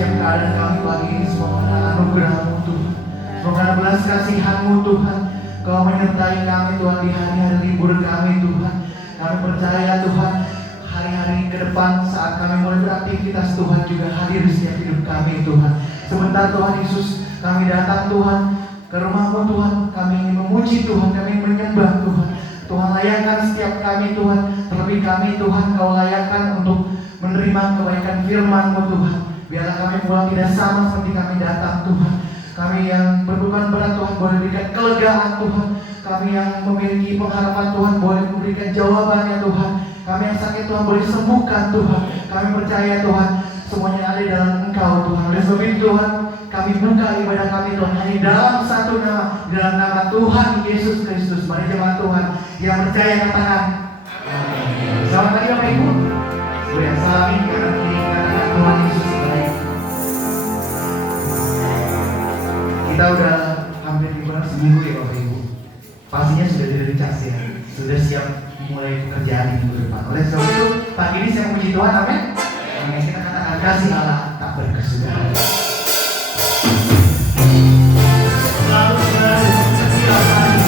setiap keadaan kami pagi ini semua karena anugerah-Mu Tuhan. Semua karena belas kasihan-Mu Tuhan. Kau menyertai kami Tuhan di hari-hari libur kami Tuhan. Kami percaya Tuhan, hari-hari ke depan saat kami mulai beraktivitas Tuhan juga hadir di setiap hidup kami Tuhan. Sebentar Tuhan Yesus, kami datang Tuhan ke rumah-Mu Tuhan. Kami ingin memuji Tuhan, kami ingin menyembah Tuhan. Tuhan layakkan setiap kami Tuhan. Terlebih kami Tuhan, Kau layakkan untuk menerima kebaikan firman-Mu Tuhan. Biarlah kami pulang tidak sama seperti kami datang Tuhan. Kami yang berbeban berat Tuhan boleh berikan kelegaan Tuhan. Kami yang memiliki pengharapan Tuhan boleh memberikan jawabannya Tuhan. Kami yang sakit Tuhan boleh sembuhkan Tuhan. Kami percaya Tuhan, semuanya ada dalam Engkau Tuhan. Oleh sebab itu Tuhan, kami buka ibadah kami Tuhan hanya dalam satu nama, dalam nama Tuhan Yesus Kristus. Mari jemaat Tuhan yang percaya katakan amin. Selamat pagi Bapak Ibu. Sudah salami kanan kiri karena Tuhan Yesus baik. Kita udah hampir liburan seminggu ya Bapak Ibu. Pastinya sudah diricas ya, sudah siap mulai pekerjaan di minggu depan. Oleh sebab itu pagi ini saya memuji Tuhan, amin. Amin. Kita katakan kasih Allah tak berkesudahan. Selalu silakan.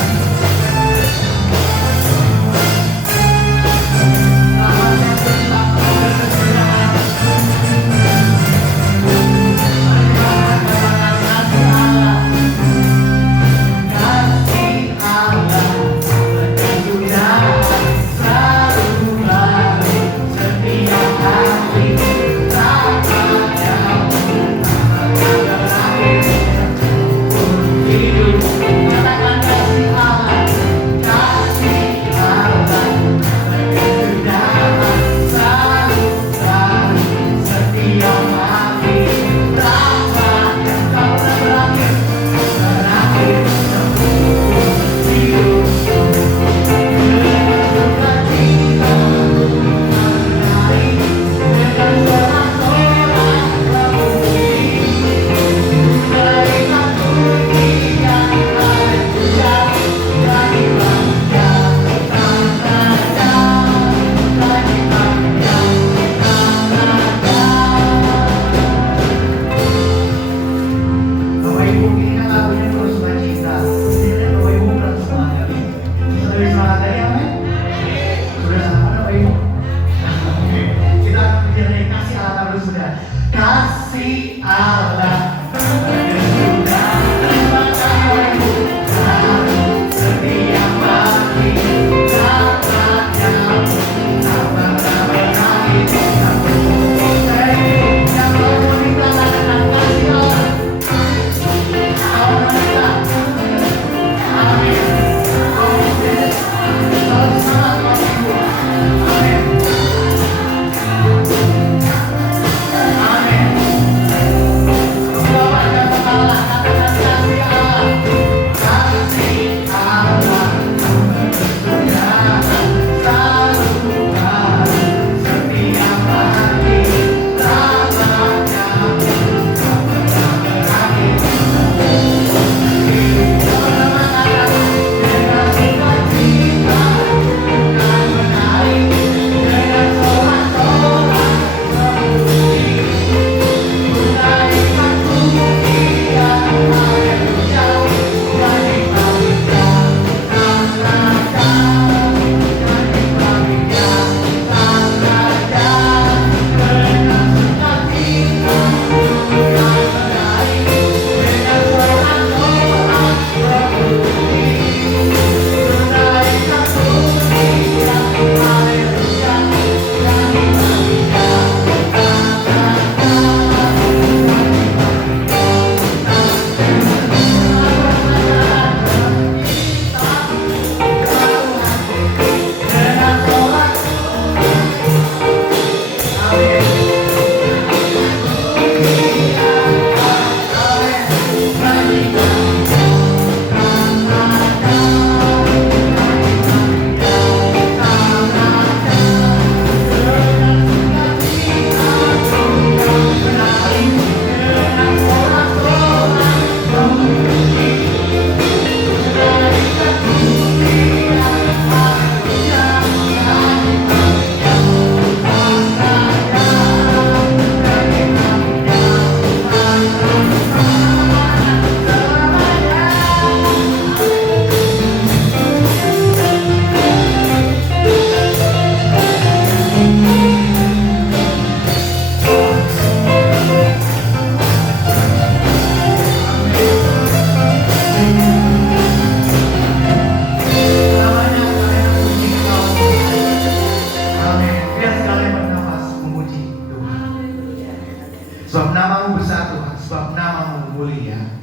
kita Tuhan, sebab nama-Mu mulia.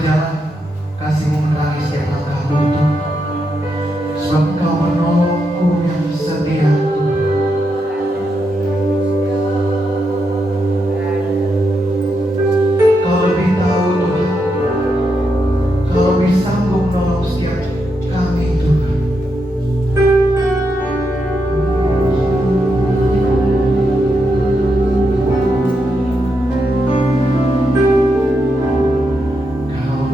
berjalan, kasih-Mu menerangi setiap langkahku Tuhan. Sebab Engkau menolongku yang setia Tuhan. Kau lebih tahu Tuhan, Kau lebih sanggup menolong setiap kami Tuhan. Kau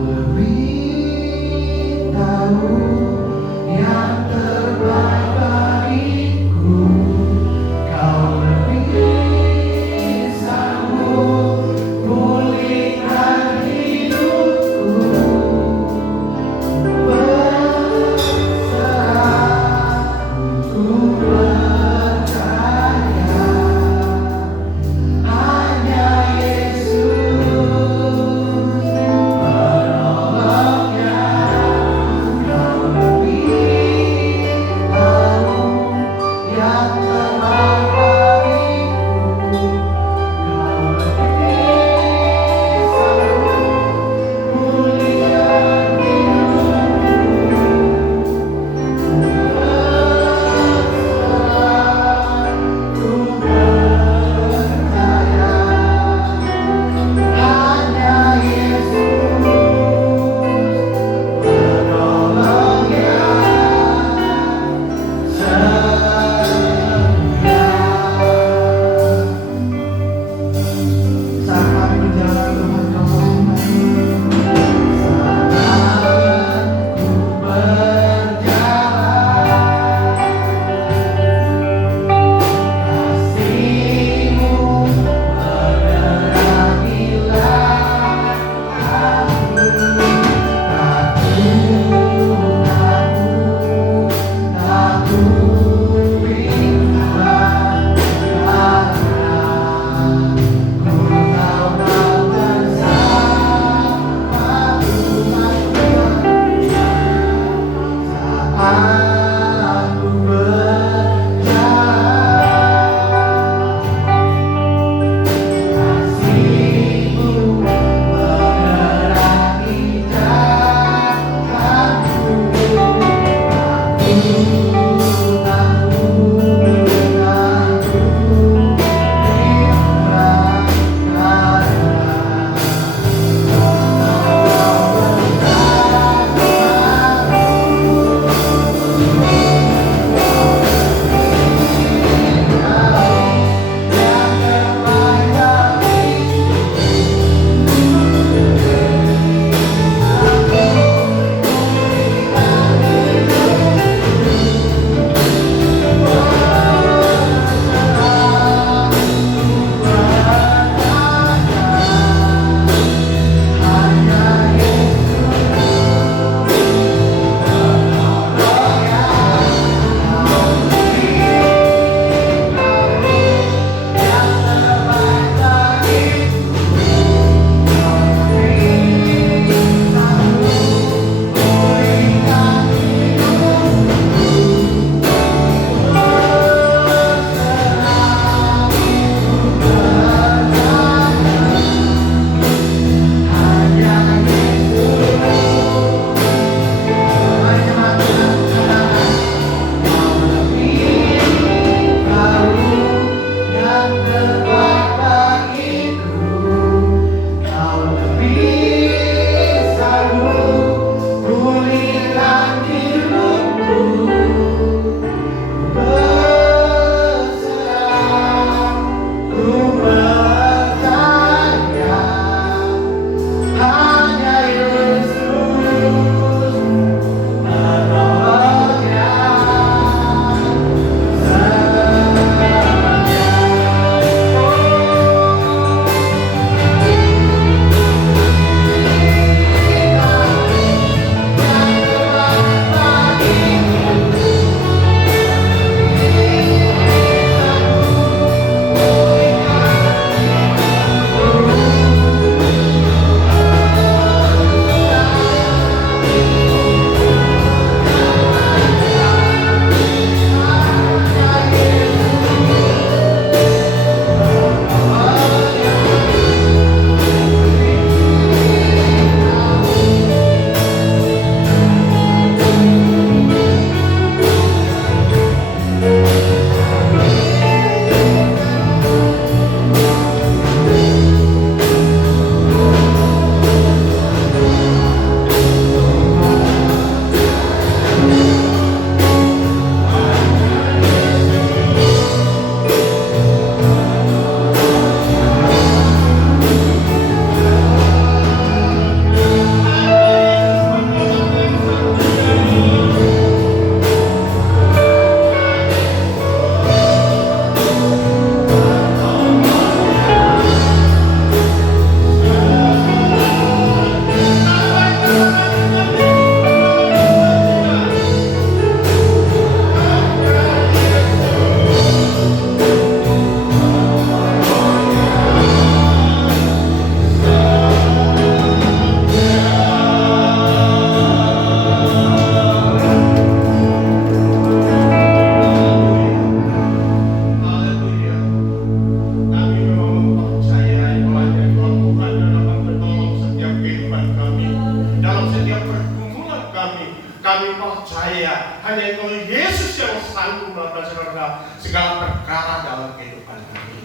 daripada segala perkara dalam kehidupan kami.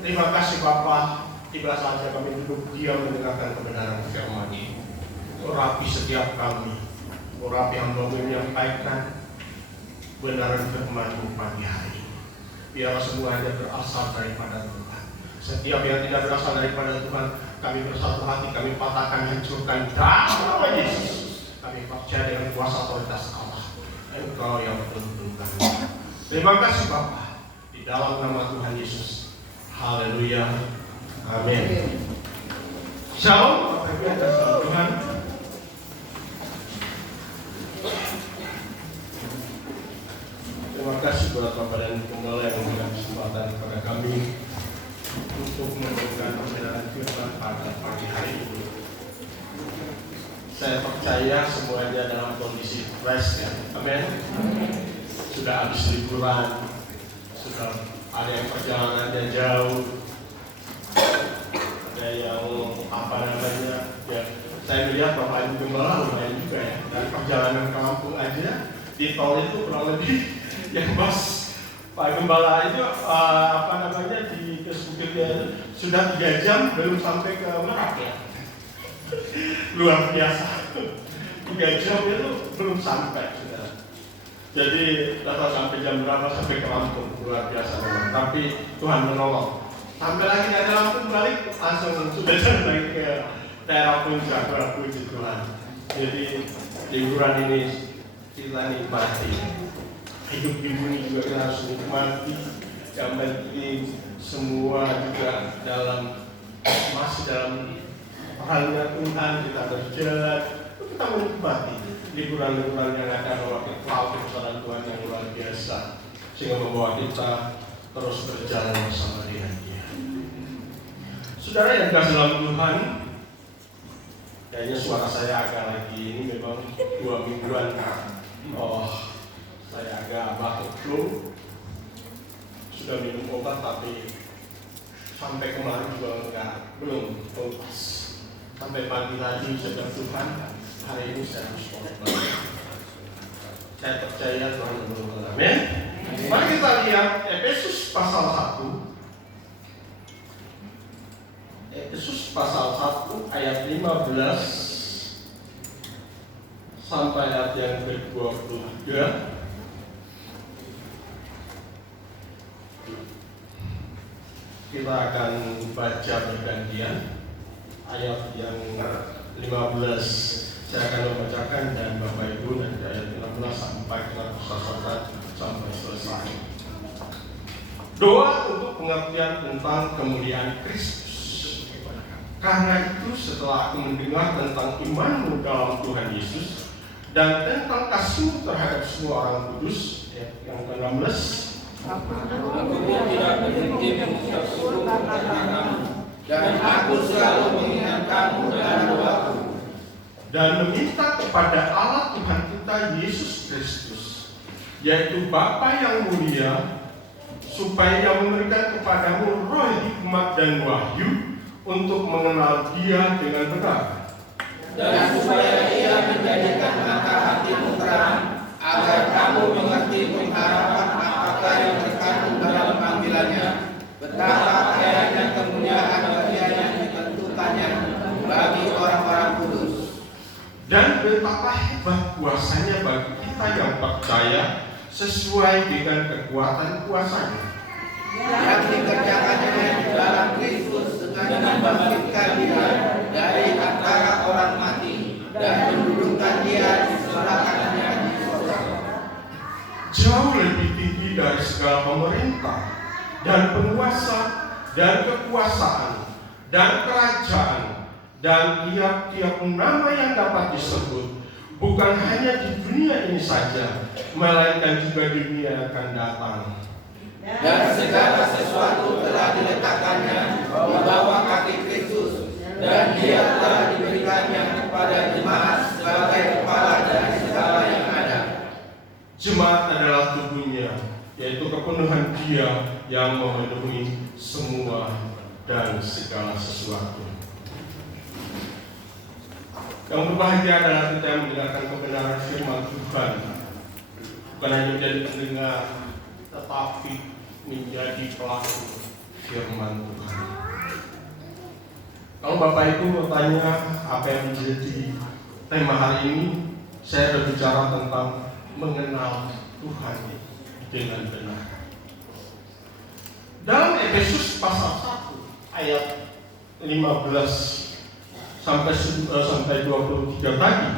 Terima kasih Bapa, tiba saja kami duduk diam mendengarkan kebenaran firman-Mu. Urapi setiap kami, urapi hamba-Mu menyampaikan kebenaran firman-Mu pagi hari. Biarlah semuanya berasal daripada Tuhan. Setiap yang tidak berasal daripada Tuhan, kami bersatu hati, kami patahkan, hancurkan dalam nama Yesus. Kami percaya dengan kuasa otoritas Allah. Engkau yang menuntun kami. Terima kasih Bapa, di dalam nama Tuhan Yesus. Haleluya. Amin. Shalom, Bapak Ibu dan saudara Tuhan. Terima kasih buat Bapak dan Gembala yang memberikan kesempatan kepada kami untuk memberikan pembelajaran firman pada pagi hari ini. Saya percaya semuanya dalam kondisi fresh ya. Amin. Sudah habis liburan, sudah ada yang perjalanannya jauh, ada yang apa namanya ya. Saya melihat Bapak Ibu Gembala lumayan juga ya. Dari perjalanan ke Lampung aja di tol itu kurang lebih yang bos Pak Gembala itu apa namanya di Facebooknya sudah 3 jam belum sampai ke Merak ya. Luar biasa. 3 jam itu belum sampai sudah. Jadi datang sampai jam berapa sampai ke Lampung, luar biasa memang. Tapi Tuhan menolong. Sampai lagi dari Lampung balik langsung sudah jalan lagi ke daerah puncak, puji Tuhan. Jadi liburan ini kita nikmati. Hidup di bumi juga kita harus nikmati. Yang penting semua juga masih dalam perannya Tuhan, kita berjalan, kita menikmati liburan-liburan yang akan membawa kita kebesaran Tuhan yang luar biasa, sehingga membawa kita terus berjalan bersama dengan Dia. Saudara yang kasih dalam Tuhan, kayaknya suara saya agak lagi ini memang 2 mingguan. Saya agak batuk flu, sudah minum obat tapi sampai kemarin juga belum tuntas. Sampai pagi tadi sedang Tuhan, hari ini saya harus obat. Saya percaya Tuhan belum. Amin. Mari kita lihat Efesus pasal 1. Efesus pasal 1 ayat 15 sampai ayat yang ke-23. Kita akan baca bergantian. Ayat yang 15 saya akan membacakan dan Bapak Ibu dari ayat 16 sampai kita bersama sampai selesai. Doa untuk pengertian tentang kemuliaan Kristus. Karena itu setelah aku mendengar tentang imanmu dalam Tuhan Yesus dan tentang kasihmu terhadap semua orang kudus, yang ke-16, Aku tidak berhenti mengucap syukur karena kamu, dan aku selalu mengingat kamu dalam doaku, dan meminta kepada Allah Tuhan kita Yesus Kristus, yaitu Bapa yang mulia, supaya memberikan kepadamu roh hikmat dan wahyu untuk mengenal Dia dengan benar, dan supaya Ia menjadikan mata hatimu terang, agar kamu mengerti pengharapan apakah yang terkandung dalam panggilannya, betapa kayanya kemuliaan bagian yang ditentukannya bagi orang-orang kudus, dan betapa hebat kuasanya bagi kita yang percaya sesuai dengan kekuatan kuasanya yang dikerjakannya di dalam Kristus dengan membangkitkan Dia dari antara orang mati dan mendudukkan Dia di sebelah kanannya di surga, jauh lebih tinggi dari segala pemerintah dan penguasa dan kekuasaan dan kerajaan dan tiap-tiap nama yang dapat disebut, bukan hanya di dunia ini saja, melainkan juga di dunia yang akan datang. dan segala sesuatu telah diletakkannya di bawah kaki Kristus, dan Dia telah diberikannya kepada jemaat sebagai kepala dari segala yang ada. Jemaat adalah tubuhnya, yaitu kepenuhan Dia yang memenuhi semua dan segala sesuatu. Yang berbahagia adalah kita yang mendengarkan kebenaran firman Tuhan, bukan hanya menjadi pendengar, tetapi menjadi pelaku firman Tuhan. Kalau Bapak Ibu mau tanya apa yang menjadi tema hari ini, saya berbicara tentang mengenal Tuhan dengan benar. Dalam Efesus pasal 1 ayat 15 sampai 23 tadi,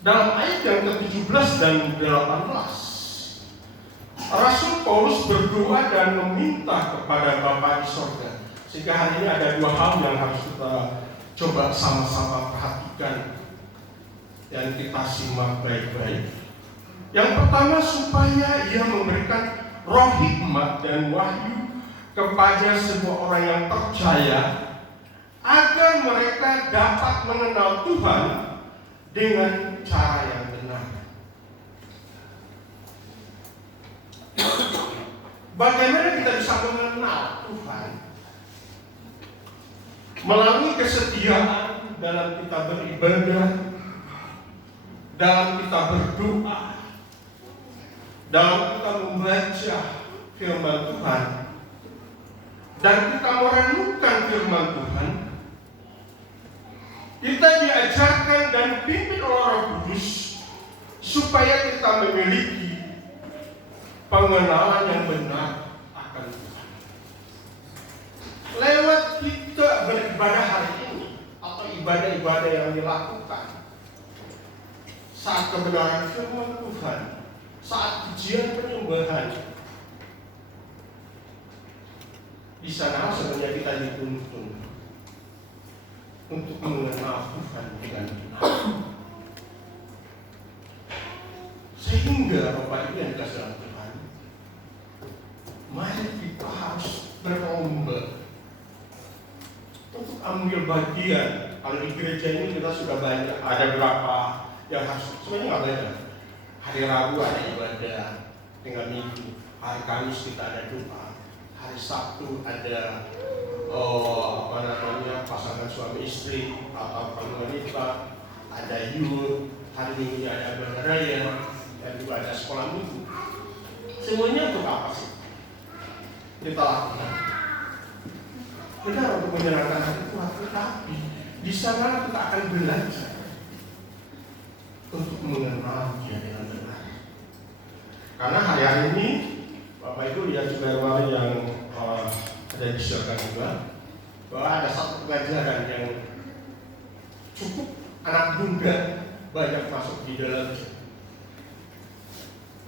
dalam ayat yang ke-17 dan 18, Rasul Paulus berdoa dan meminta kepada Bapa di sorga. Sehingga hari ini ada dua hal yang harus kita coba sama-sama perhatikan dan kita simak baik-baik. Yang pertama, supaya ia memberikan roh hikmat dan wahyu kepada semua orang yang percaya, agar mereka dapat mengenal Tuhan dengan cara yang benar. Bagaimana kita bisa mengenal Tuhan? Melalui kesetiaan dalam kita beribadah, dalam kita berdoa, dalam kita membaca firman Tuhan, dan kita merenungkan firman Tuhan. Kita diajarkan dan dipimpin oleh Roh Kudus supaya kita memiliki pengenalan yang benar akan Tuhan. Lewat kita beribadah hari ini atau ibadah-ibadah yang dilakukan, saat kebenaran firman Tuhan, saat pujian penyembahan, di sana sebenarnya kita dituntun untuk mengenal Tuhan dengan benar. Sehingga Bapak Ibu yang dikasihi oleh Tuhan, mari kita harus berlomba untuk ambil bagian. Kalau di gereja ini kita sudah banyak, ada berapa yang harus, sebenarnya nggak banyak. Hari Rabu ada ibadah, tinggal Minggu. Hari Kamis kita ada doa. Hari Sabtu ada pasangan suami istri atau wanita, ada youth. Hari Minggu ada ibadah raya, dan juga ada sekolah minggu. Semuanya untuk apa sih? Kita lakukan. Kita untuk menyenangkan hati Tuhan, tetapi di sana kita akan belajar untuk mengenal Dia dengan benar. Karena hari-hari ini Bapak Ibu lihat juga yang ada di surga juga, bahwa ada satu pelajaran yang cukup anak muda banyak masuk di dalamnya.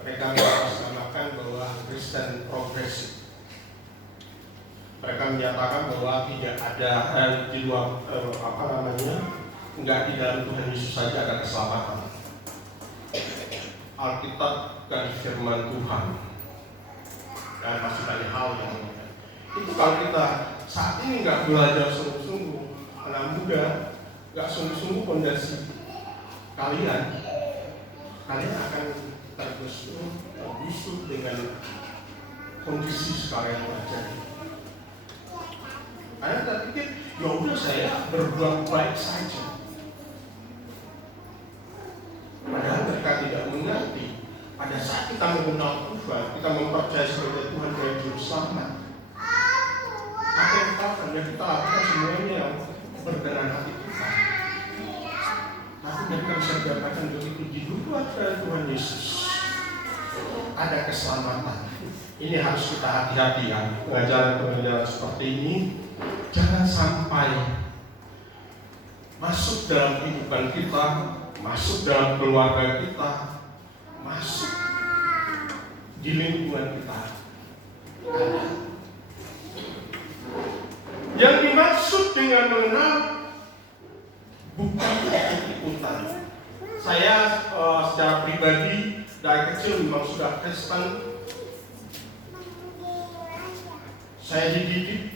Mereka mengatasnamakan bahwa Kristen progresif. Mereka menyatakan bahwa tidak ada di luar enggak di dalam Tuhan Yesus saja ada keselamatan. Alkitab dan firman Tuhan dan masih banyak hal yang itu kalau kita saat ini nggak belajar sungguh-sungguh, anak muda nggak sungguh-sungguh fondasi kalian akan terbusuk dengan kondisi sekarang yang terjadi. Karena kita pikir, ya udah saya berbuat baik saja. Padahal mereka tidak mengerti. Pada saat kita mengenal Tuhan, kita mempercayai sebagai Tuhan dan Juru Selamat, apa yang kita lakukan? Ya kita lakukan semuanya yang berkenan hati Tuhan. Tapi mereka bisa dapatkan begitu di luar dari Tuhan Yesus ada keselamatan. Ini harus kita hati-hati ya. Pengajaran-pengajaran seperti ini jangan sampai masuk dalam kehidupan kita, masuk dalam keluarga kita, masuk di lingkungan kita. Yang dimaksud dengan mengenal bukan ikut-ikutan. Saya secara pribadi dari kecil memang sudah Kristen. Saya dididik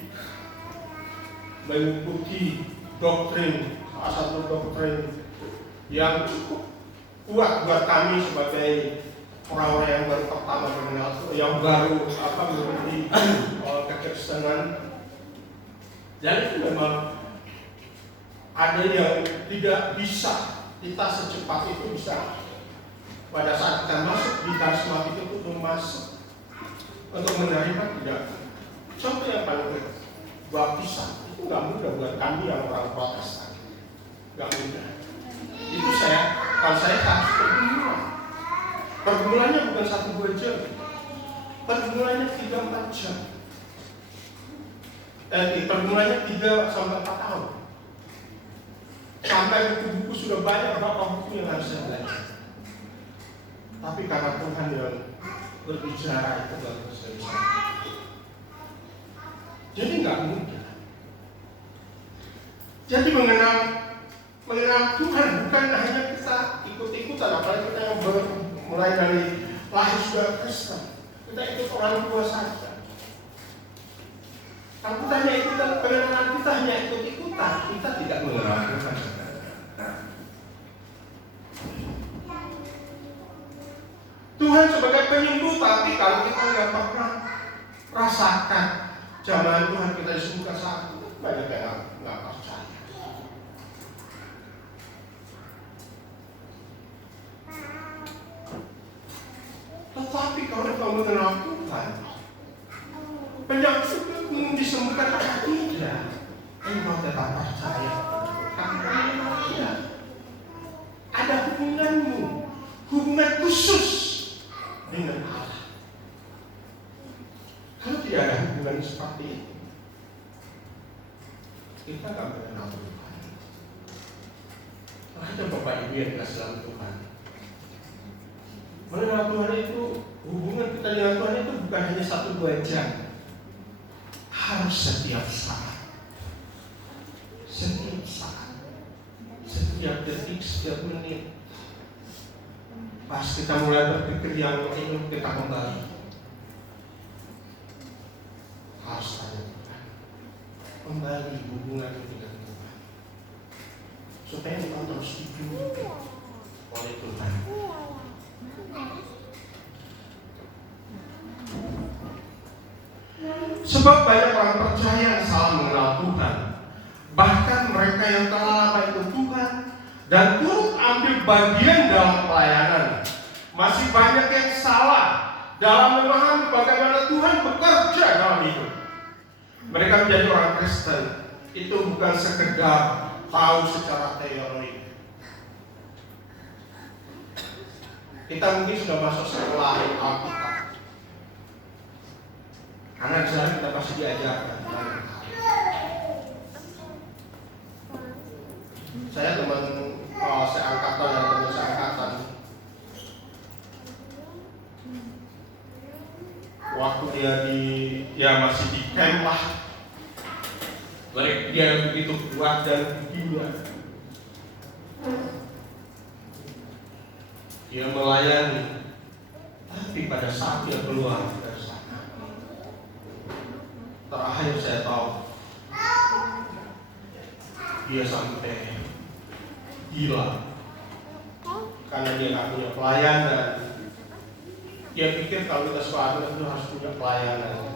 mengikuti doktrin, salah satu doktrin yang cukup kuat buat kami sebagai orang-orang yang baru pertama mengenal, yang baru mengerti kekristenan. Dan itu memang ada yang tidak bisa kita secepat itu bisa pada saat kita masuk di karismatik itu masuk untuk menerima tidak. Contoh yang paling baik, baptisan itu nggak mudah buat kami yang orang Protestan, nggak mudah. Itu kalau saya harus pergumulan. Pergumulannya bukan 1-2 jam, pergumulannya 3-4 jam. Pergumulannya 3-4 tahun. Sampai buku-buku sudah banyak, berapa buku yang harus saya belajar. Tapi karena Tuhan yang berbicara itu baru saya bisa. Jadi nggak mudah. Jadi mengenal Tuhan bukan hanya kita ikut-ikutan, apalagi kita yang mulai dari lahir sudah Kristen. Kita ikut orang tua saja. Kalau kita hanya ikutan, pengenalan kita hanya ikut-ikutan, kita tidak mengenal Tuhan. Tuhan sebagai penyembuh, tapi kalau kita nggak pernah rasakan jamahan Tuhan kita disembuhkan saat itu, banyak yang nggak percaya. Tetapi kalau kita mengenal Tuhan, penyakit itu disembuhkan atau tidak, engkau tetap percaya. Karena ada hubungan khusus dengan Allah. Kalau tidak ada hubungan seperti itu, kita akan mengenal Tuhan. Makanya Bapak Ibu yang dikasihi dalam Tuhan, mengenal Tuhan itu, hubungan kita dengan Tuhan itu bukan hanya 1-2 jam, harus setiap saat, setiap detik, setiap menit. Pas kita mulai berpikir yang ingin kita kembali, harus tanya Tuhan, kembali hubungan dengan Tuhan, supaya kita terus dipimpin oleh Tuhan. Sebab banyak orang percaya yang salah mengenal Tuhan, bahkan mereka yang telah lama ikut Tuhan dan turut ambil bagian dalam pelayanan, masih banyak yang salah dalam memahami bagaimana Tuhan bekerja dalam hidup. Mereka menjadi orang Kristen itu bukan sekedar tahu secara teori. Kita mungkin sudah masuk sekolah Alkitab, karena di sana kita pasti diajarkan. Saya teman seangkatan dan teman seangkatan, waktu dia masih di camp lah, dia begitu kuat dan gila. Dia melayani, tapi pada saat dia keluar dari sana, terakhir saya tahu dia sampai gila karena dia nggak punya pelayanan. Dia pikir kalau kita sekolah itu harus punya pelayanan.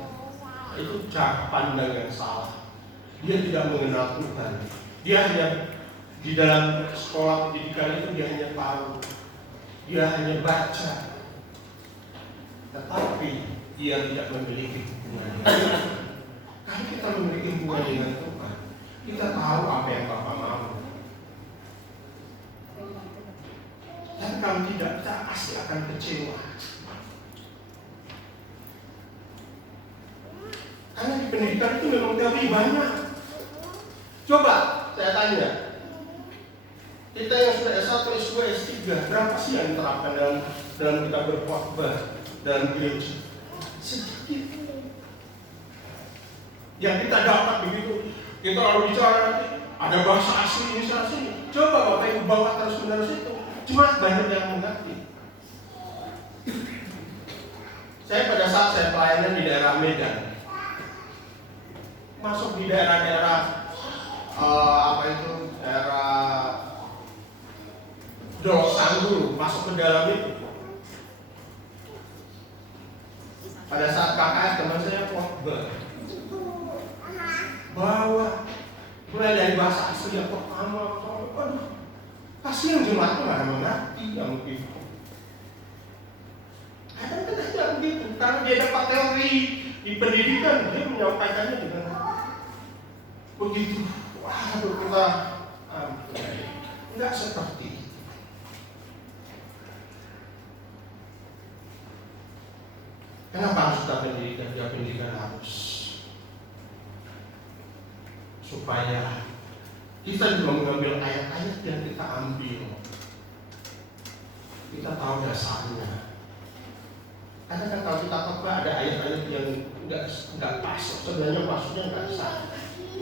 Itu cara pandang yang salah. Dia tidak mengenal Tuhan. Dia hanya di dalam sekolah pendidikan itu dia hanya tahu, dia hanya baca, tetapi dia tidak memiliki hubungan. Kalau kita memiliki hubungan dengan Tuhan, kita tahu apa yang Bapa mau. Dan kalau tidak, kita pasti akan kecewa. Karena di pendidikan itu memang teori banyak. Coba saya tanya, kita yang sudah S1, S2, S3, berapa sih yang diterapkan dalam kita berkhotbah dalam gereja? Sedikit. Yang kita dapat begitu, kita lalu bicara nanti ada bahasa asli ini sana sini. Coba Bapak Ibu bawa terus menerus itu, cuma banyak yang mengerti. Saya pada saat saya pelayanan di daerah Medan, masuk di daerah-daerah daerah Dolok Sanggul, masuk ke dalam itu. Pada saat KKS teman saya khotbah, bawa mulai dari bahasa asli yang pertama, aduh, kasihan jemaat itu nggak mengerti yang begitu. Kadang kita tidak begitu. karena dia dapat teori di pendidikan, dia menyampaikannya dengan begitu. Waduh, kita enggak seperti itu. Kenapa harus kita pendidikan? Ya pendidikan harus supaya kita juga mengambil ayat-ayat yang kita ambil, kita tahu dasarnya. Karena kan kalau kita khotbah ada ayat-ayat yang nggak pas, sebenarnya maksudnya nggak sah.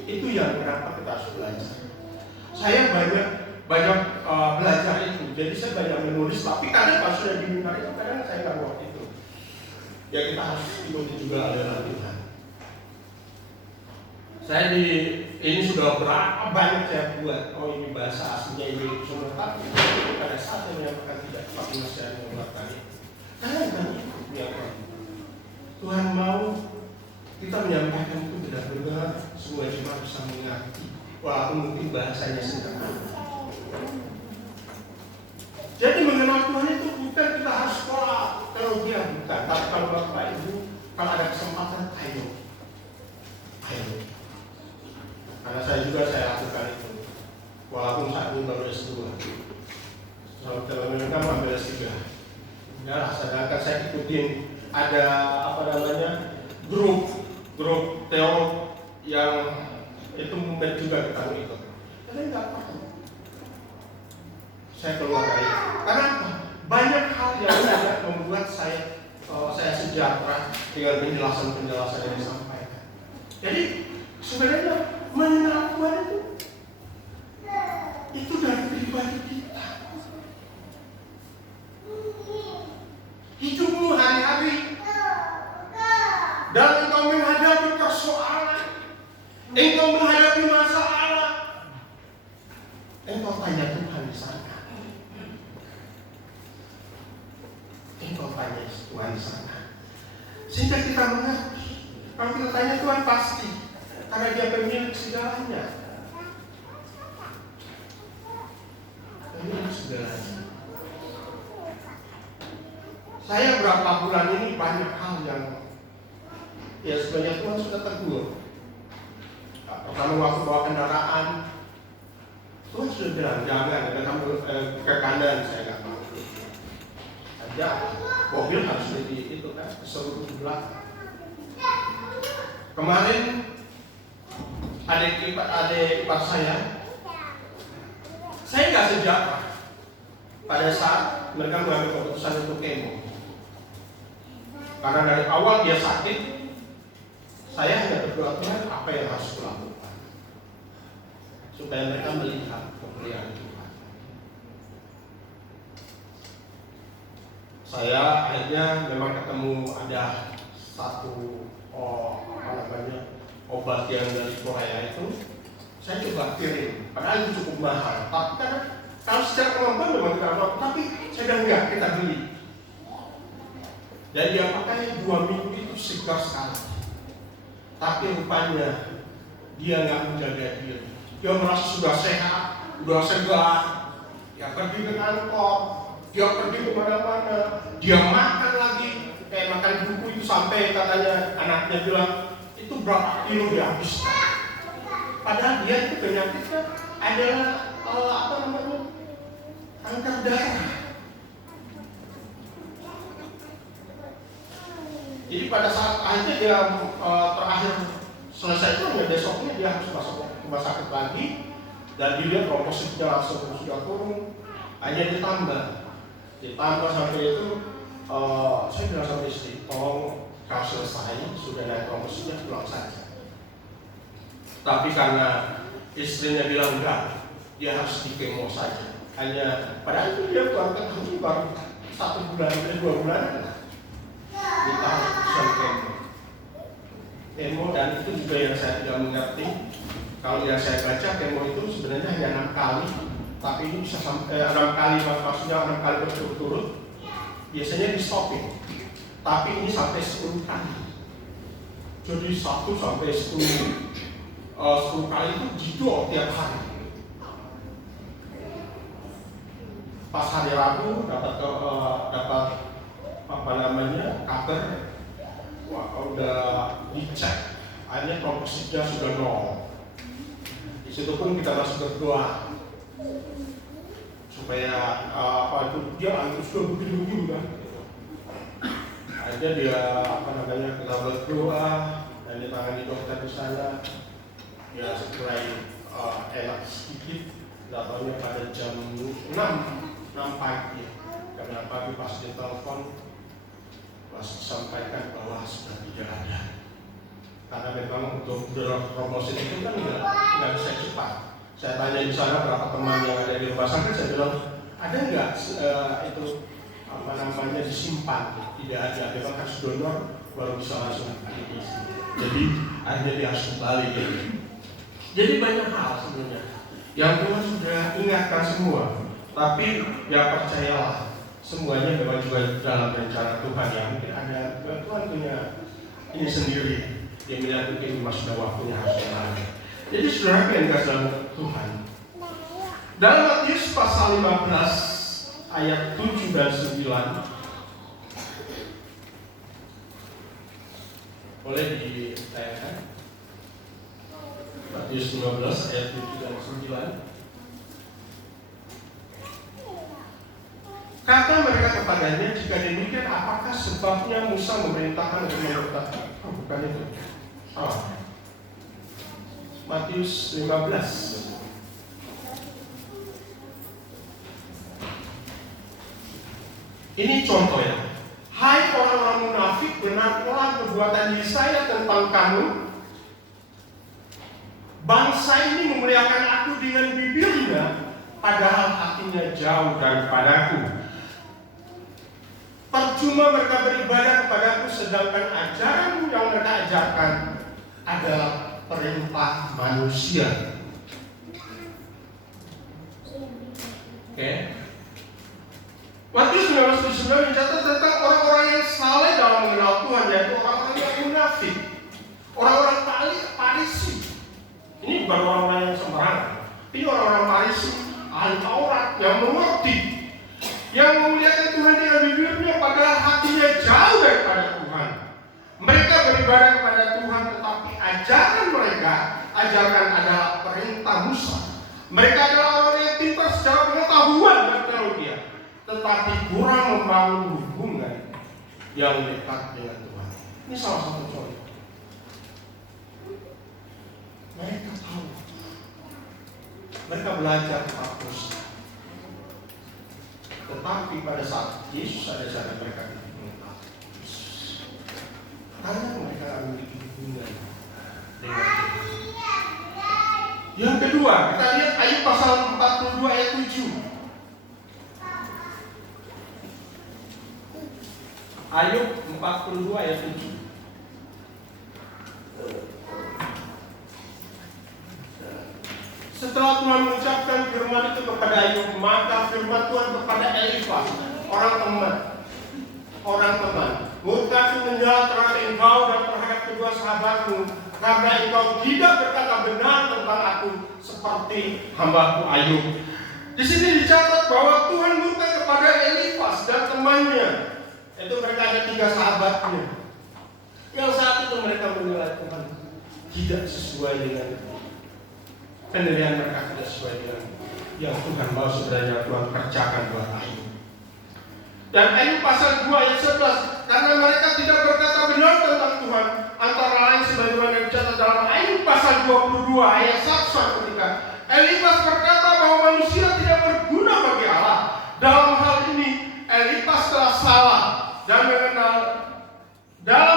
Itu yang kenapa kita harus belajar. Saya banyak belajar itu, jadi saya banyak menulis. Tapi kadang pas sudah diminta itu, kadang saya nggak buat itu. Ya kita harus ikuti juga aliran Tuhan. Saya ini sudah berapa banyak saya buat. Oh ini bahasa aslinya ini semua, tapi pada saat saya menyampaikan tidak pakai nasihat yang mengatakan itu. Jangan ikut ya Tuhan mau kita menyampaikan itu benar-benar semua jemaat bisa mengerti, walaupun mungkin bahasanya sederhana. Jadi mengenal Tuhan itu bukan kita harus sekolah teologi, bukan. Tapi kalau Bapak Ibu kalau ada kesempatan, ayo. Karena saya lakukan itu, walaupun saat ini baru S2. Kalau teman-teman kamu ambil S3. Ya, sedangkan saya ikutin ada grup teolog yang itu mungkin juga kita ikut. Tapi enggak apa-apa. Saya keluar dari itu. Karena banyak hal yang ada membuat saya sejahtera dengan penjelasan yang disampaikan. Jadi sebenarnya mengenal Tuhan itu dari pribadi kita. Hidupmu hari-hari dan engkau menghadapi persoalan, engkau menghadapi masalah, engkau tanya Tuhan di sana. Engkau tanya Tuhan di sana. Sehingga kita mengerti. Kalau kita tanya Tuhan pasti, karena Dia pemilik segalanya. Pemilik segalanya. Saya berapa bulan ini banyak hal yang ya sebenarnya Tuhan sudah tegur. Pertama waktu bawa kendaraan, Tuhan sudah bilang jangan ada kamu ke kanan, saya nggak mau. Ada mobil harus di itu kan seluruh belakang. Kemarin adik ipar saya nggak sejahtera pada saat mereka mengambil keputusan untuk kemo. Karena dari awal dia sakit, saya hanya berdoa Tuhan apa yang harus kulakukan supaya mereka melihat kemuliaan Tuhan. Saya akhirnya memang ketemu ada satu obat yang dari Korea itu, saya coba kirim. Padahal itu cukup mahal, tapi karena kalau secara kemampuan memang tidak apa, tapi saya bilang enggak, kita beli. Dan dia pakai 2 minggu itu segar sekali. Tapi rupanya dia nggak menjaga diri. Dia merasa sudah sehat, sudah segar. Dia pergi ke kantor, dia pergi kemana-mana, dia makan lagi. Kayak makan buku itu sampai katanya anaknya bilang itu berapa kilo dihabiskan. Padahal dia itu penyakitnya adalah kanker darah. Jadi pada saat akhirnya dia terakhir selesai itu, besoknya dia harus masuk rumah sakit lagi dan dilihat trombositnya langsung sudah turun. Hanya ditambah sampai itu saya bilang sama istri, tolong kalau selesai sudah naik trombositnya pulang saja. Tapi karena istrinya bilang enggak, dia harus di kemo saja. Hanya padahal itu dia baru 1 bulan, 2 bulan. Kita harus kemo dan itu juga yang saya tidak mengerti. Kalau yang saya baca kemo itu sebenarnya hanya 6 kali, tapi ini bisa sampai 6 kali, maksudnya 6 kali berturut-turut. Biasanya di stopping, tapi ini sampai 10 kali. Jadi 1 sampai 10 kali itu jidul tiap hari. Pas hari Rabu dapat kabar Wah, udah dicek, akhirnya trombositnya sudah 0. Di situ pun kita masih berdoa supaya dia antus begini kan. Akhirnya dia kita berdoa dan ditangani dokter di sana. Ya mulai enak sedikit. Datangnya pada jam 6 pagi. Karena pagi pas ditelepon sampaikan bahwa sudah tidak ada. Karena memang untuk trombosit itu kan nggak bisa cepat. Saya tanya di sana berapa teman yang ada di rumah sakit, saya bilang ada nggak itu disimpan? Tidak ada. Memang harus donor baru bisa langsung diisi. Jadi akhirnya dia harus kembali gitu. Jadi banyak hal sebenarnya yang Tuhan sudah ingatkan semua. Tapi ya percayalah, semuanya memang juga dalam rencana Tuhan. Ya mungkin ada Tuhan punya ini sendiri. Dia melihat mungkin sudah waktunya harus kembali. Jadi saudara yang dikasih dalam Tuhan, dalam Matius pasal 15 ayat 7 dan 9, boleh ditayangkan? Matius 15 ayat 7 dan 9. Kata mereka kepadanya, jika demikian apakah sebabnya Musa memerintahkan untuk memberkati? Oh, bukan itu. Matius 15. Ini contoh ya. Hai orang-orang munafik, benarlah perbuatan Yesaya tentang kamu. Bangsa ini memuliakan aku dengan bibirnya, padahal hatinya jauh daripadaku. Percuma mereka beribadah kepadaku, sedangkan ajaran yang mereka ajarkan adalah perintah manusia. Oke. Matius 19:9 mencatat tentang orang-orang yang saleh dalam mengenal Tuhan, yaitu orang-orang yang munafik, orang-orang Farisi. Ini bukan orang-orang yang sembarangan, ini orang-orang Farisi, ahli Taurat yang mengerti, yang memuliakan Tuhan dengan bibirnya, padahal hatinya jauh daripada Tuhan. Mereka beribadah kepada Tuhan, tetapi ajaran mereka ajarkan adalah perintah Musa. Mereka adalah orang yang pintar secara pengetahuan dan teologi, tetapi kurang membangun hubungan yang dekat dengan Tuhan. Ini salah satu contoh. Mereka tahu, mereka belajar tentang Musa, tetapi pada saat Yesus ada cara mereka diminta Yesus, karena mereka memiliki hubungan dengan Tuhan. Yang kedua, kita lihat Ayub pasal 42 ayat 7. Ayub 42 ayat 7. Setelah Tuhan mengucapkan firman itu kepada Ayub, maka firman Tuhan kepada Elifas, orang teman, murkaku menyala terhadap engkau dan terhadap kedua sahabatmu, karena engkau tidak berkata benar tentang aku seperti hambaku Ayub. Di sini dicatat bahwa Tuhan murka kepada Elifas dan temannya. Itu mereka ada 3 sahabatnya. Yang saat itu mereka menilai Tuhan tidak sesuai dengan penilaian mereka, tidak sesuai dengan yang Tuhan mau sebenarnya Tuhan kerjakan buat Ayub. Dan Ayub pasal 2 ayat 11, karena mereka tidak berkata benar tentang Tuhan, antara lain sebagaimana dicatat dalam Ayub pasal 22 ayat 1 ketika Elifas berkata bahwa manusia tidak berguna bagi Allah. Dalam hal ini Elifas telah salah dalam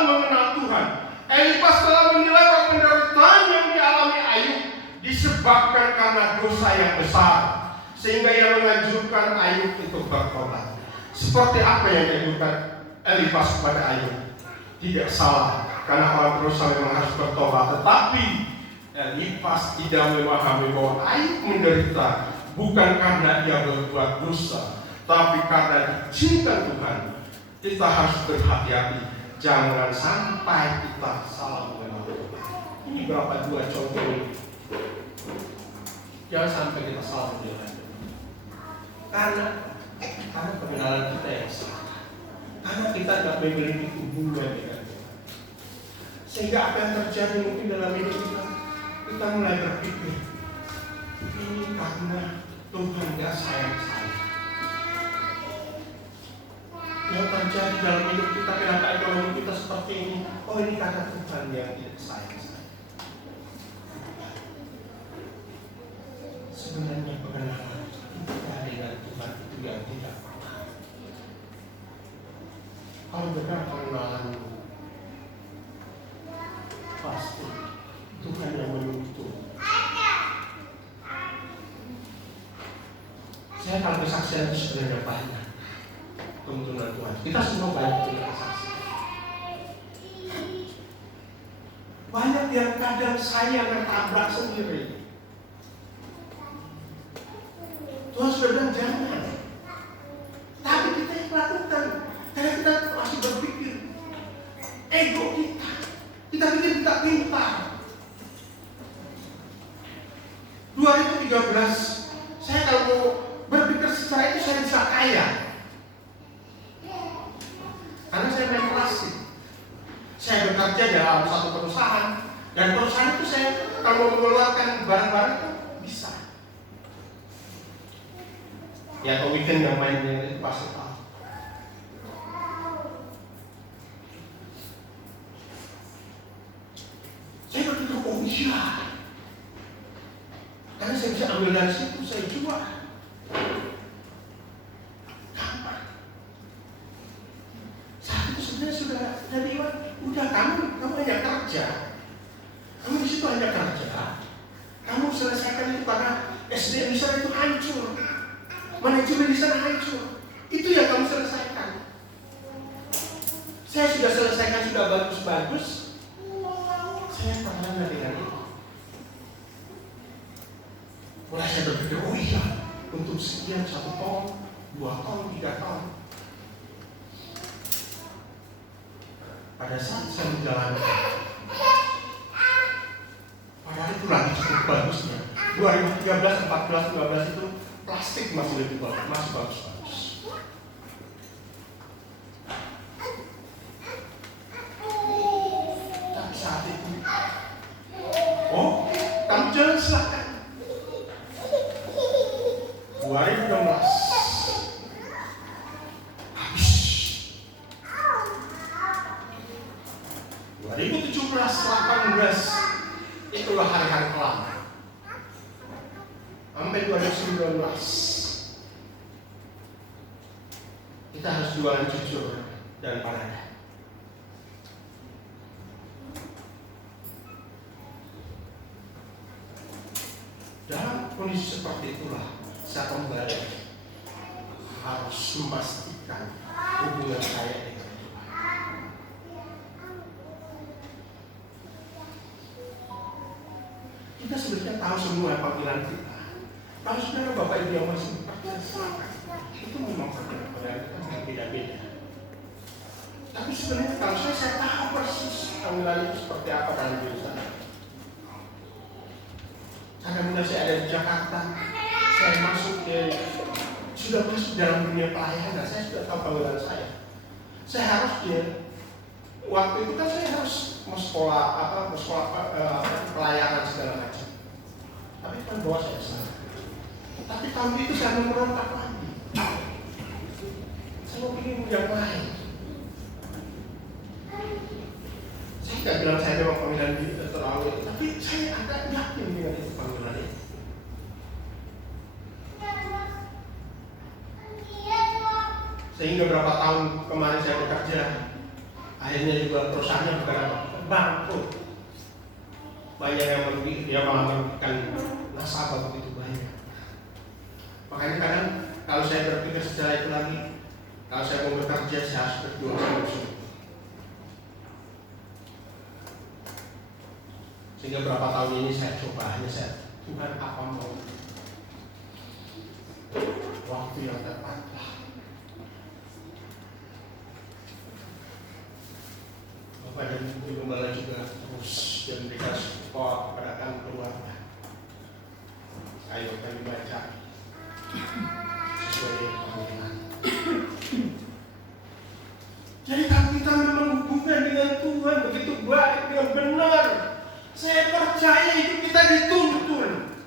mengenal Tuhan. Elifas telah menilai bahwa penderitaan yang dialami Ayub disebabkan karena dosa yang besar, sehingga ia menganjurkan Ayub untuk bertobat. Seperti apa yang dianjurkan Elifas kepada Ayub? Tidak salah, karena orang berdosa memang harus bertobat. Tetapi Elifas tidak memahami bahwa Ayub menderita bukan karena dia berbuat dosa, tapi karena dicinta Tuhan. Kita harus berhati-hati, jangan sampai kita salah mengenal Tuhan. Ini berapa 2 contoh ini. Jangan sampai kita salah menilai Tuhan. Karena pengenalan kita yang salah. Karena kita tidak memiliki hubungan dengan Tuhan. Sehingga apa yang terjadi mungkin dalam hidup kita mulai berpikir, ini karena Tuhan gak sayang saya. Yang terjadi dalam hidup kita, kenapa ekonomi kita seperti ini? Oh, ini karena Tuhan yang tidak sayang saya. Sebenarnya pengenalan kita dengan Tuhan itu yang tidak pernah. Kalau benar pengenalan, pasti Tuhan yang menuntun. Saya kalau kesaksian itu sebenarnya banyak tuntunan Tuhan. Kita semua banyak punya kesaksian. Banyak yang kadang saya tertabrak sendiri. Tuhan sudah bilang jangan. Tapi kita yang lakukan. Karena kita masih berpikir ego kita. Kita pikir kita pintar. 2013 saya kalau mau berpikir secara itu saya bisa kaya. Karena saya main plastik. Saya bekerja dalam satu perusahaan. Dan perusahaan itu saya kalau mau mengeluarkan barang-barang itu bisa. Ya kalau weekend yang mainnya itu pasti tahu. Saya berpikir, oh iya. Karena saya bisa ambil dari situ, saya jual. Gampang. Saat itu sebenarnya sudah jadi udah kamu hanya kerja. Kamu di situ hanya kerja. Kamu selesaikan itu karena SDM di sana itu hancur. Manajemen di sana hancur. Itu yang kamu selesaikan. Saya sudah selesaikan, sudah bagus-bagus. Saya terlena dengan itu. Mulai saya berpikir, oh iya, untuk sekian 1 ton, 2 ton, 3 ton. Pada saat saya menjalankan, padahal itu lagi cukup bagusnya. 2013, 14, 15 itu plastik masih lebih bagus, masih bagus-bagus. Tapi saat itu, oh, kamu jalan silakan. 2016 habis. 2017, 18 itulah hari-hari kelam. Sampai 2019 kita harus jualan jujur dan parada. Dalam kondisi seperti itulah saya kembali harus memastikan hubungan saya dengan Tuhan. Kita sebenarnya tahu semua panggilan kita. Kalau sebenarnya Bapak Ibu yang masih bekerja, itu memang panggilan kita yang beda-beda. Tapi sebenarnya kalau saya tahu persis panggilan itu seperti apa dalam diri saya. Karena saya ada di Jakarta, saya sudah masuk dalam dunia pelayanan, saya sudah tahu panggilan saya. Saya harus waktu itu kan saya harus mau sekolah pelayanan segala macam. Tapi kan bawa saya ke sana. Tapi tahun itu saya mau merontak lagi. Saya mau ingin yang lain. Saya tidak bilang saya memang panggilan terlalu, tapi saya agak yakin dengan itu panggilan itu. Sehingga beberapa tahun kemarin saya bekerja, akhirnya juga perusahaannya bukan bangkrut. Banyak yang merugi, dia mengamankan nasabah begitu banyak. Makanya kadang kalau saya berpikir secara itu lagi, kalau saya mau bekerja saya harus berjuang sungguh-sungguh. Sehingga berapa tahun ini saya coba hanya Tuhan apa mau waktu yang tepat lah. Bapak dan Ibu Gembala juga terus dan memberikan support kepada kami keluarga. Ayo kami baca sesuai dengan panggilan. Jadi kalau kita memang hubungan dengan Tuhan begitu baik dengan Saya percaya hidup kita dituntun.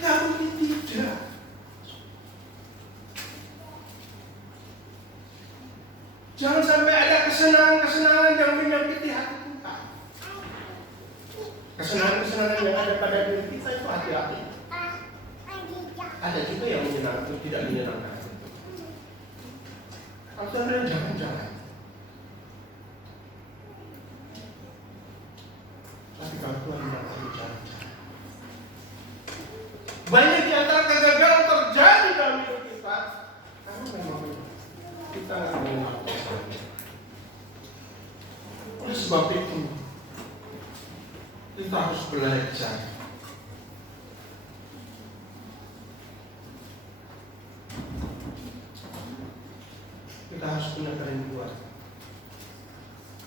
Gak mungkin tidak. Jangan sampai ada kesenangan-kesenangan yang menyakiti hati kita. Kesenangan-kesenangan yang ada pada diri kita itu hati-hati. Ada juga yang menyenangkan, tidak menyenangkan. Kalau saudara jangan-jangan. Tapi kalau Tuhan tidak akan bicara. Banyak di antara kegagalan terjadi dalam hidup kita karena memang kita nggak mengenal Tuhan. Oleh sebab itu, kita harus belajar. Kita harus punya kerinduan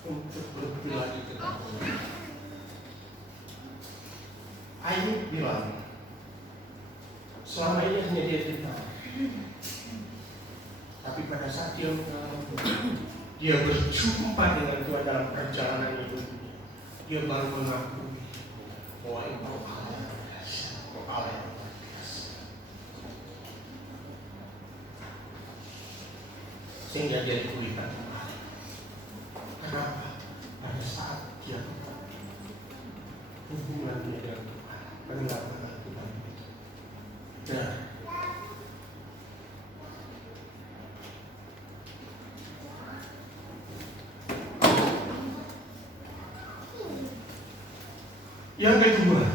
untuk lebih lagi ketakutan. Ayub bilang, selama ini hanya dia cerita. Tapi pada saat dia berjumpa dengan Tuhan dalam perjalanan hidup ini, dia baru mengakui bahwa Engkau Allah yang berkuasa, Engkau Allah yang berkuasa. Sehingga dia dipulihkan kembali. Kenapa? Pada saat dia hubungannya dengan Tuhan, mengenal Tuhan itu. Dan yang kedua,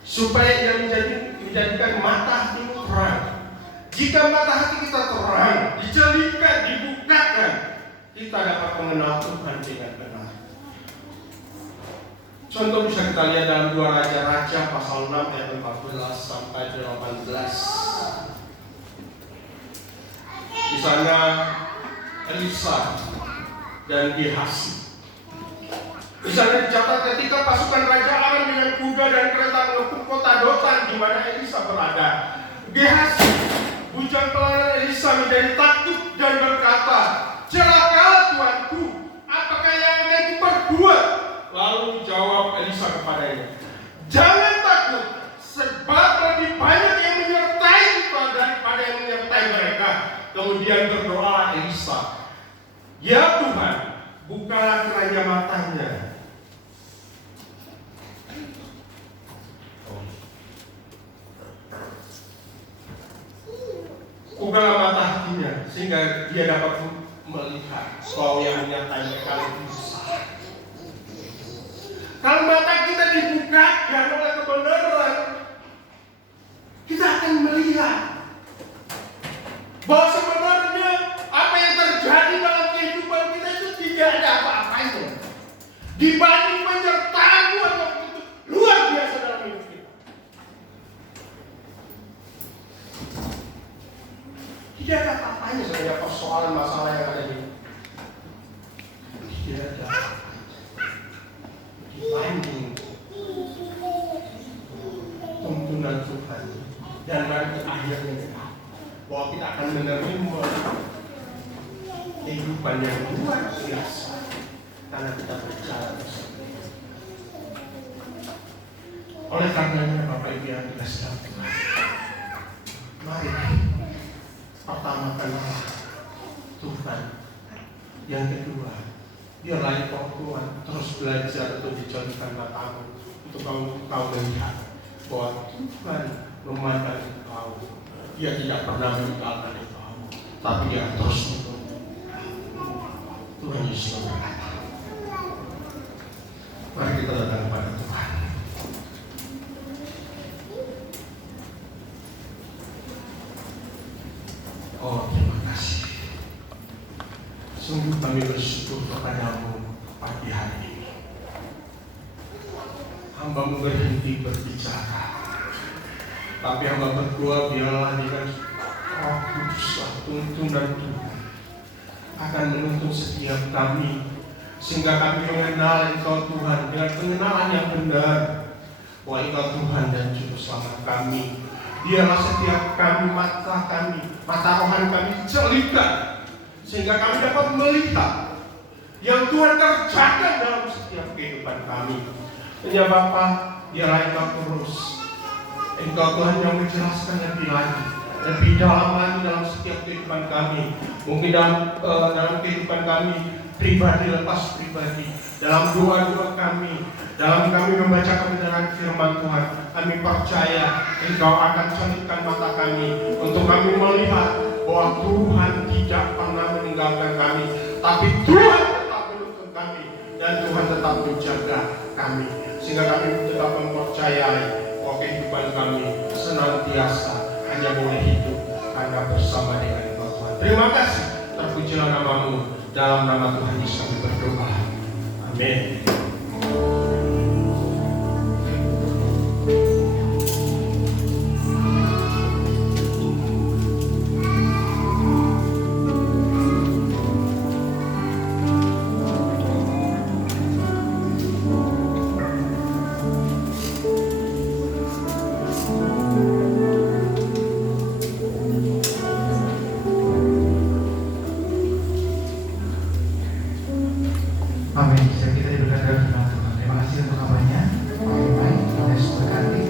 supaya ia menjadikan mata hatimu terang. Jika mata hati kita terang, dijelikan, dibukakan, kita dapat mengenal Tuhan dengan benar. Contoh bisa kita lihat dalam 2 Raja-Raja pasal 6 ayat 14 sampai 18. Di sana Elisa dan Gehazi. Di sana dicatat ketika pasukan Raja Aram dengan kuda dan kereta mengepung kota Dotan di mana Elisa berada. Gehazi, bujang pelayan Elisa, menjadi takut dan berkata, "Celakalah tuanku, apakah yang akan kuperbuat?" Lalu jawab Elisa kepadanya, "Jangan takut, sebab lebih banyak yang menyertai kita daripada yang menyertai mereka." Kemudian berdoa Elisa, "Ya Tuhan, bukalah kiranya matanya." Bukalah mata hatinya sehingga dia dapat melihat bahwa yang menyertai mereka lebih besar. Kalau mata kita dibukakan oleh kebenaran, kita akan melihat bahwa sebenarnya apa yang terjadi dalam kehidupan kita itu tidak ada apa-apanya dibanding penyertaan Tuhan yang begitu luar biasa dalam hidup kita. Tidak ada apa-apanya sebenarnya persoalan masalah yang ada di tidak ada dibanding tuntunan Tuhan. Dan nanti akhirnya bahwa kita akan menerima kehidupan yang luar biasa karena kita berjalan bersama. Oleh karenanya Bapak Ibu yang dikasihi Tuhan, mari pertama kenal Tuhan. Yang kedua, biarlah Tuhan terus belajar untuk dijadikan matamu untuk kau melihat bahwa Tuhan memandang engkau. Dia tidak pernah meninggalkan engkau, tapi dia terus menunggu. Tuhan Yesus berkata, mari kita datang kepada Tuhan. Oh, terima kasih. Sungguh kami bersyukur kepadamu pagi hari ini. Hamba-Mu berhenti berbicara, tapi hamba berdoa biarlah dengan Roh Kudus tuntunan Tuhan akan menuntun setiap kami, sehingga kami mengenal Engkau Tuhan dengan pengenalan yang benar, bahwa Engkau Tuhan dan Juru Selamat kami. Biarlah setiap kami, mata rohani kami dijelikan, sehingga kami dapat melihat yang Tuhan kerjakan dalam setiap kehidupan kami. Ya Bapa, biarlah Engkau terus, Engkau Tuhan yang menjelaskan lebih lagi, lebih dalam lagi dalam setiap kehidupan kami. Mungkin dalam kehidupan kami pribadi lepas pribadi, dalam doa-doa kami, dalam kami membaca kebenaran firman Tuhan, kami percaya Engkau akan celupkan mata kami untuk kami melihat bahwa Tuhan tidak pernah meninggalkan kami, tapi Tuhan tetap menuntun kami dan Tuhan tetap menjaga kami, sehingga kami tetap mempercayai bahwa kehidupan kami senantiasa hanya boleh hidup karena bersama dengan Engkau Tuhan. Terima kasih, terpujilah nama-Mu, dalam nama Tuhan Yesus kami berdoa. Amin. Amin. Kita diberikan dalam firman Tuhan. Terima kasih untuk kabarnya. Baik, Tuhan Yesus berkati.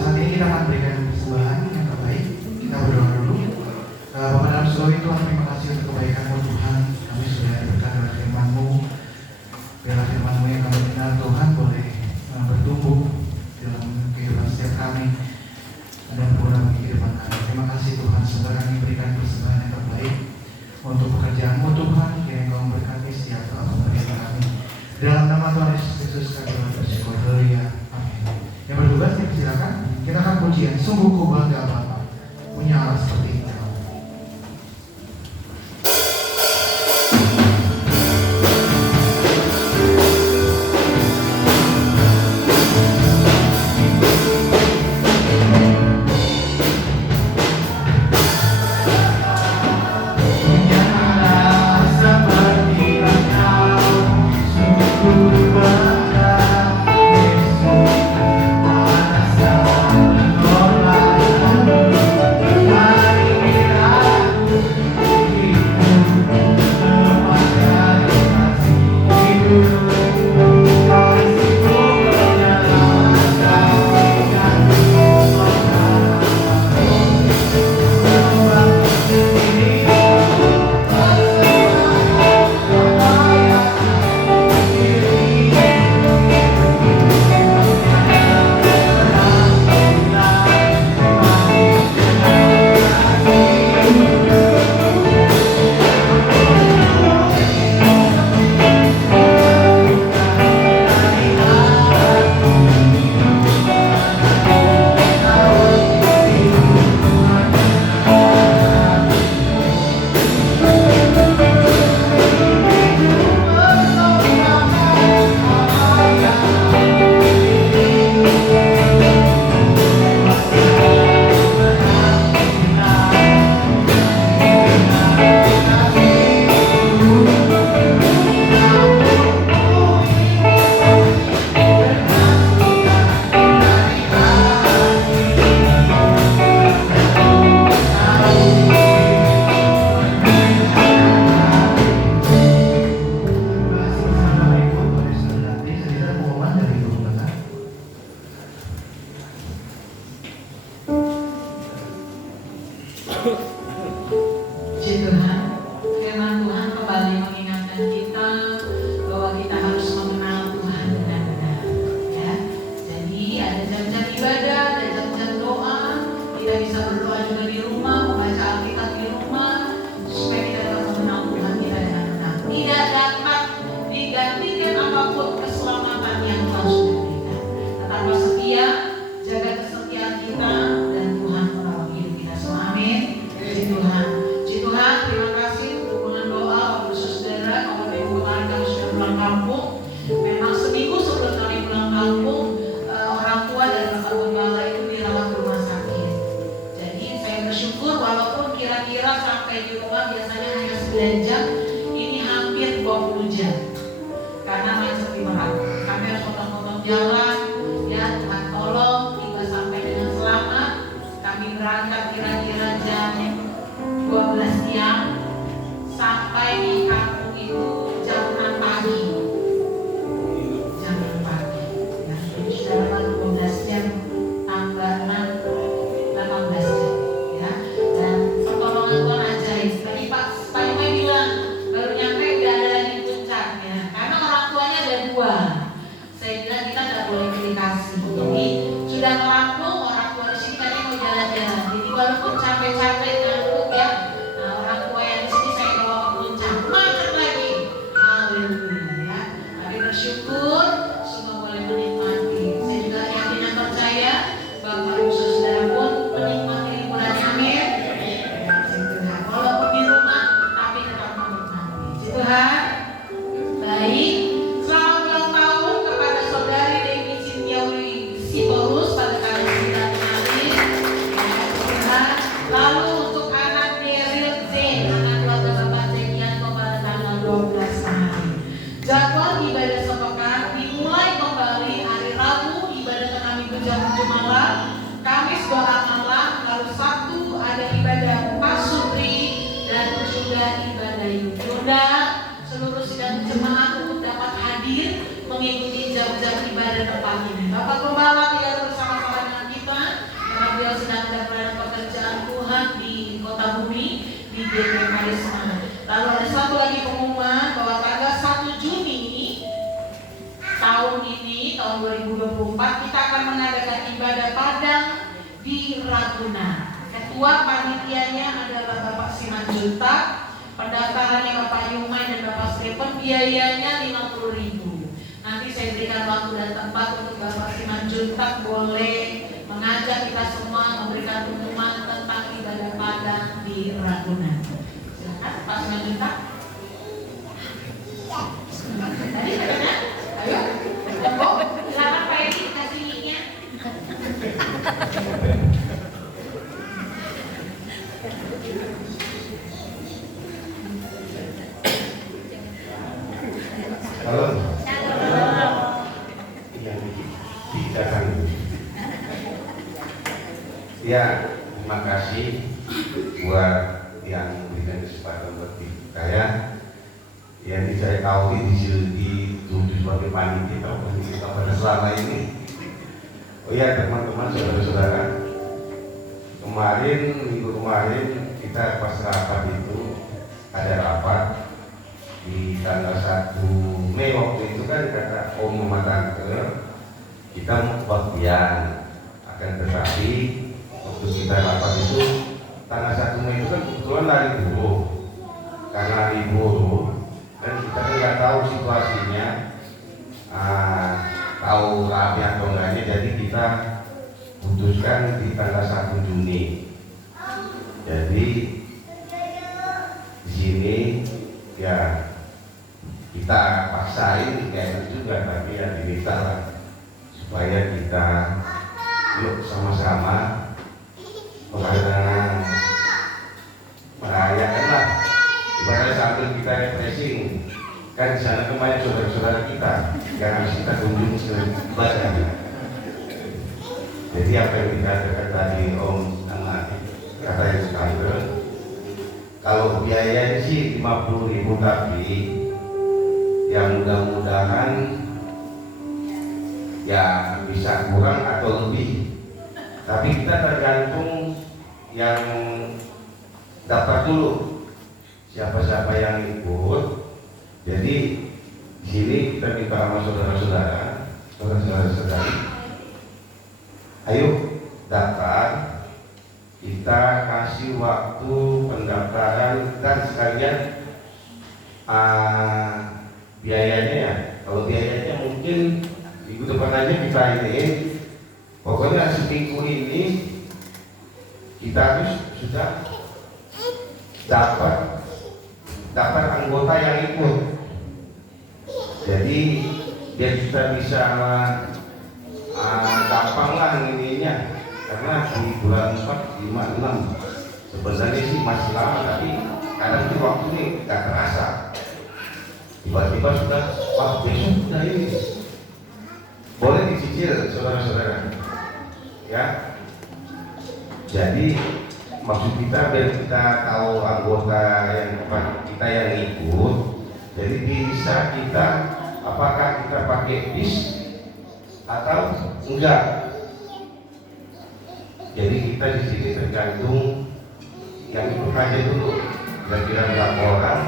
Saat ini kita akan berikan persembahan yang terbaik. Kita berdoa dulu. Bapak dalam surga, Tuhan, terima kasih untuk kebaikan-Mu Tuhan. Kami sudah diberikan dalam firman-Mu. Biarlah firman-Mu yang kami kenal Tuhan boleh bertumbuh dalam kehidupan setiap kami dan berguna bagi kehidupan kami. Terima kasih Tuhan, semoga kami berikan persembahan yang terbaik untuk pekerjaan-Mu Tuhan. Kiranya Engkau memberkati setiap pekerjaan kami. Dalam nama Tuhan Yesus Kristus kami bersyukur. Haleluya. Amin. Yang bertugas dipersilakan. Kita akan pujian sungguh ku bangga Bapa punya Allah seperti Engkau. Puji Tuhan, firman Tuhan kembali mengingatkan kita bahwa kita harus mengenal Tuhan benar-benar, ya. Jadi ada jam-jam ibadah, ada jam-jam doa. Kita bisa berdoa juga di rumah, membaca Alkitab di rumah, supaya kita dapat mengenal Tuhan kita dengan benar. Tidak dapat digantikan apapun keselamatan yang Tuhan sudah berikan. Tetaplah setia, jaga kesetiaan kita, dan Tuhan menolong hidup kita semua. Amin. Puji Tuhan. Tuhan, terima kasih untuk dukungan doa Bapak Saudara, Bapak Ibu kemarin kami sudah pulang kampung. Memang seminggu sebelum kami pulang kampung, orang tua dan Bapak Gembala itu dirawat di rumah sakit. Jadi saya bersyukur walaupun kira-kira sampai di rumah biasanya hanya 9 jam, ini hampir 20 jam. Karena macet di Merak. Kami harus potong-potong jalan, ya Tuhan tolong kita sampai dengan selamat. Kami berangkat kira-kira jam 12 siang, sampai di kampung itu Gayung. Bunda, seluruh sidang jemaat untuk dapat hadir mengikuti jam-jam ibadah tempat ini. Bapak Gembala tidak bersama-sama dengan kita karena beliau sedang ada pelayanan pekerjaan Tuhan di Kota Bumi di GP Karisma. Lalu ada satu lagi pengumuman bahwa tanggal 1 Juni tahun ini, tahun 2024, kita akan mengadakan ibadah Padang di Ragunan. Ketua panitianya adalah Bapak Simanjuntak, pendaftarannya Bapak Yumai dan Bapak Stephen, biayanya 50.000. Nanti saya berikan waktu dan tempat untuk Bapak Simanjuntak boleh mengajak kita semua memberikan pengumuman tentang ibadah Padang di Ragunan. Silakan Pak Simanjuntak. Tadi katanya, ayo, silakan Pak Edi kasih linknya. Halo. Yang dibicarakan. Ya, terima kasih buat yang memberikan kesempatan buat saya. Yang saya tahu dituntut sebagai panitia kita pada selama ini. Oh ya teman-teman, saudara-saudara, minggu kemarin kita pas rapat itu ada rapat di tanggal 1 Mei waktu itu kan kata Om Muhammad Tangkel kita mau kebaktian, akan tetapi waktu kita rapat itu tanggal 1 Mei itu kan kebetulan hari buruh, karena hari buruh dan kita kan nggak tahu situasinya tahu rapi atau enggaknya, jadi kita putuskan di tanggal 1 Juni. Jadi di sini ya kita paksain kayak itu juga, tapi ya diminta lah supaya kita yuk sama-sama merayakan lah, ibaratnya sambil kita refreshing. Kan di sana kemarin saudara-saudara kita yang harus kita kunjung ibadah. Jadi apa yang dikatakan tadi Om sama kata yang sekalian, kalau biayanya sih 50.000, tapi yang mudah-mudahan ya bisa kurang atau lebih. Tapi kita tergantung yang daftar dulu, siapa-siapa yang ikut. Jadi di sini kita minta sama saudara-saudari, ayo daftar, kita kasih waktu pendaftaran dan sekalian biayanya ya. Kalau biayanya mungkin minggu depan aja kita ini, pokoknya seminggu ini kita harus sudah dapat anggota yang ikut. Jadi biar kita bisa gampang lah ininya, karena di bulan 4, 5, 6 sebenarnya sih masih lama, tapi kadang di waktu ini gak terasa. Tiba-tiba sudah, wah besok sudah ini. Boleh dicicil saudara-saudara ya. Jadi maksud kita biar kita tahu anggota yang kita yang ikut, jadi bisa kita apakah kita pakai bis atau enggak. Jadi kita di sini tergantung yang ikut aja dulu, kira-kira berapa orang.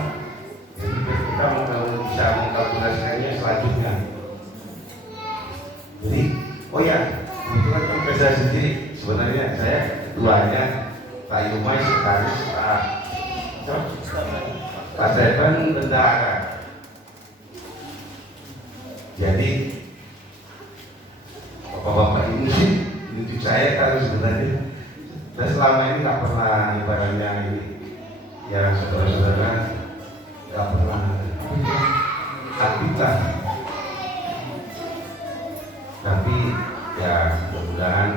Jadi kita bisa mengkalkulasikannya selanjutnya. Jadi, oh ya, kebetulan kan saya sendiri sebenarnya saya ketuanya Pak Yumai sekretaris, Pak Stephen bendahara. Jadi bapak-bapak ini sih menunjuk saya kan sebenarnya. Dan selama ini nggak pernah ibaratnya ini ya saudara-saudara nggak pernah aktif lah. Tapi ya mudah-mudahan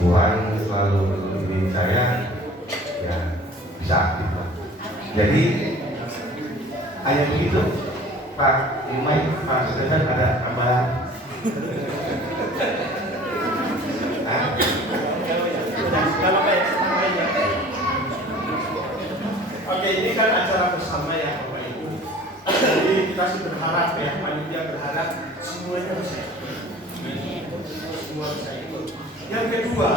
Tuhan selalu ingin saya ya bisa aktif lah. Jadi hanya begitu Pak Imai, Pak Stephen ada tambahan? Oke, ini kan acara bersama ya Bapak Ibu. Jadi kita sih berharap ya, panitia berharap semuanya bisa ikut. Semua bisa ikut. Yang kedua,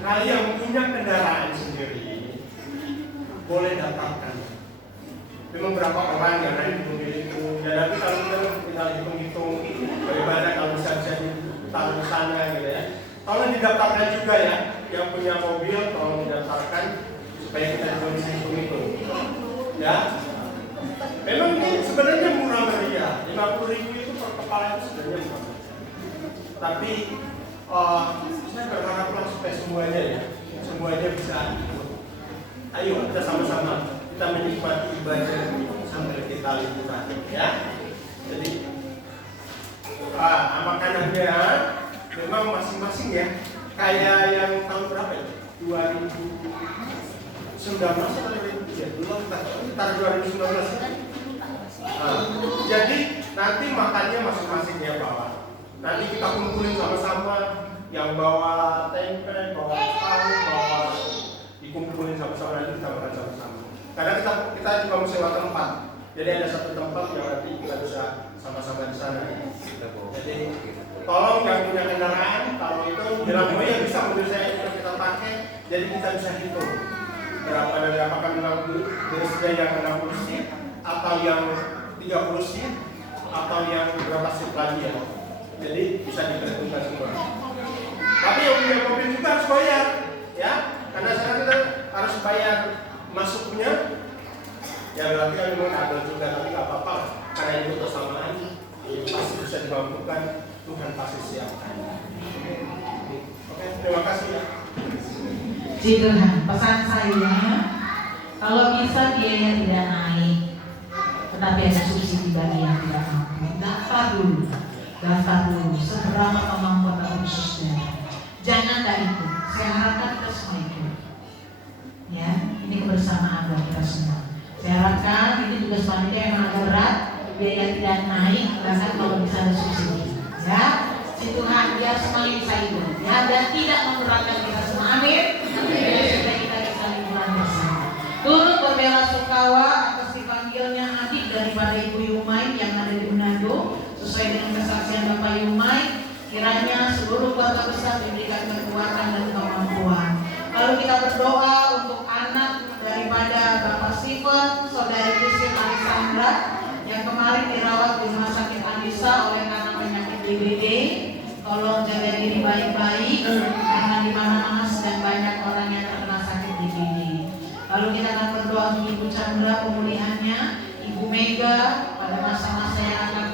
kalian yang punya kendaraan sendiri boleh daftarkan. Memang berapa orang yang naik itu. Ya tapi kalau kita hitung-hitung bagaimana kalau bisa ditaruh di sana gitu ya. Tolong didaftarkan juga ya. Yang punya mobil tolong didaftarkan supaya kita bisa hitung-hitung. Ya. Memang ini sebenarnya murah meriah. 50.000 itu per kepala itu sebenarnya murah. Tapi saya berharaplah supaya semuanya ya, semuanya bisa ikut. Ayo kita sama-sama kita menikmati ibadah sambil kita liburan ya. Jadi makanannya memang masing-masing ya. Kayak yang tahun berapa ya? 2019 atau 2019? Ya, belum tahun 2019. Jadi nanti makannya masing-masing ya bawa. Nanti kita kumpulin sama-sama, yang bawa tempe, bawa tahu, bawa dikumpulin sama-sama, nanti kita makan sama-sama. Karena kita juga mau sewa tempat. Jadi ada satu tempat yang nanti kita bisa sama-sama di sana. Jadi tolong yang punya kendaraan, kalau itu bilang oh ya bisa mobil saya itu kita pakai, jadi kita bisa hitung berapa dari apakah 60 yang 60 seat atau yang 30 seat atau yang berapa seat lagi ya. Jadi bisa diperhitungkan semua. Tapi yang punya mobil juga harus bayar, ya, karena sekarang kita harus bayar masuknya. Ya berarti kan memang ada juga, tapi nggak apa-apa karena itu bersamaan, pasti bisa dimampukan, Tuhan pasti siapkan. Oke, terima kasih ya. Puji Tuhan, pesan saya, kalau bisa biaya tidak naik, tetapi ada subsidi bagi yang tidak mampu. Daftar dulu, seberapa kemampuan khususnya. Jangan tak ikut, saya harapkan kita semua ikut. Ya, ini kebersamaan buat kita semua. Saya harapkan ini tugas panitia yang agak berat, biaya tidak naik, bahkan kalau bisa ada subsidi. Ya, si Tuhan biar semuanya bisa ikut. Ya, dan tidak memberatkan kita semua. Amin. Supaya kita bisa liburan bersama. Turut berbela-sungkawa atas dipanggilnya adik daripada Ibu Yumai yang ada di Manado, sesuai dengan kesaksian Bapak Yumai. Kiranya seluruh keluarga besar diberikan kekuatan dan kemampuan. Lalu kita berdoa untuk anak daripada Bapak Steven, Saudari Christine Alexandra yang kemarin dirawat di Rumah Sakit Anissa oleh karena penyakit DBD. Tolong jaga diri baik-baik karena di mana-mana sedang banyak orang yang terkena sakit DBD. Lalu kita akan berdoa untuk Ibu Chandra pemulihannya, Ibu Mega pada masa-masa yang akan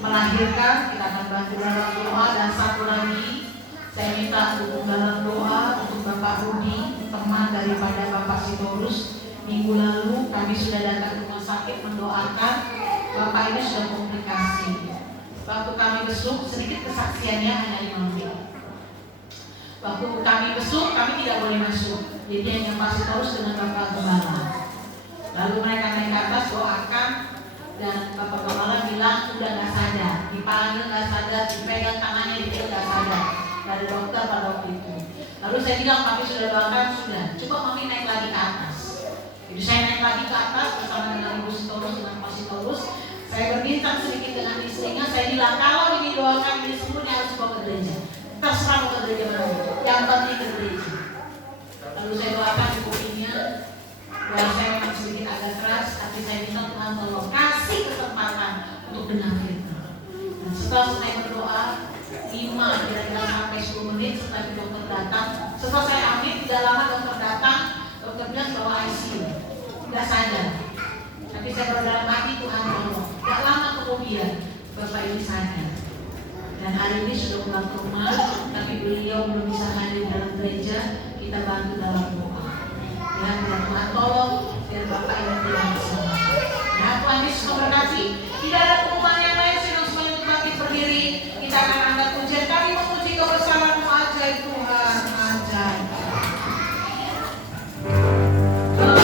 melahirkan, kita akan bantu dalam doa. Dan satu lagi saya minta untuk dalam doa untuk Bapak Rudi, teman daripada Bapak Sitorus. Minggu lalu kami sudah datang ke rumah sakit mendoakan Bapak ini sudah komplikasi. Waktu kami besuk, sedikit kesaksiannya hanya 5 menit. Waktu kami besuk, kami tidak boleh masuk. Jadi hanya Pak Sitorus dengan Bapak Gembala. Lalu mereka naik ke atas doakan. Dan Bapak Gembala bilang udah gak sadar, dipanggil gak sadar, dipegang tangannya dia gak sadar. Dari dokter pada waktu itu. Lalu saya bilang kami sudah doakan, sudah. Coba kami naik lagi ke atas. Jadi saya naik lagi ke atas bersama dengan Ibu Sitorus dengan Pak Sitorus. Saya berbincang sedikit dengan istrinya. Saya bilang kalau ini doakan ini semuanya harus bawa ke gereja. Terserah mau ke gereja mana, yang penting ke gereja. Lalu saya doakan ibunya. Dan saya memang sedikit agak keras, tapi saya minta Tuhan tolong kasih kesempatan untuk dengar firman. Dan setelah saya berdoa 5 kira-kira sampai 10 menit setelah dokter datang. Setelah saya amin, tidak lama dokter datang. Dokter bilang bahwa ICU, tidak sadar. Tapi saya berdalam hati Tuhan tolong. Tidak lama kemudian Bapak ini sadar. Dan hari ini sudah pulang ke rumah, tapi beliau belum bisa hadir dalam gereja. Kita bantu dalam doa. Ya, Tuhan tolong biar Bapak ini tidak bisa. Ya, Tuhan Yesus memberkati. Tidak ada pengumuman yang lain, sehingga semuanya untuk bangkit berdiri. Kita akan angkat pujian. Kami memuji kebersamaan-Mu ajaib Tuhan, ajaib. Oh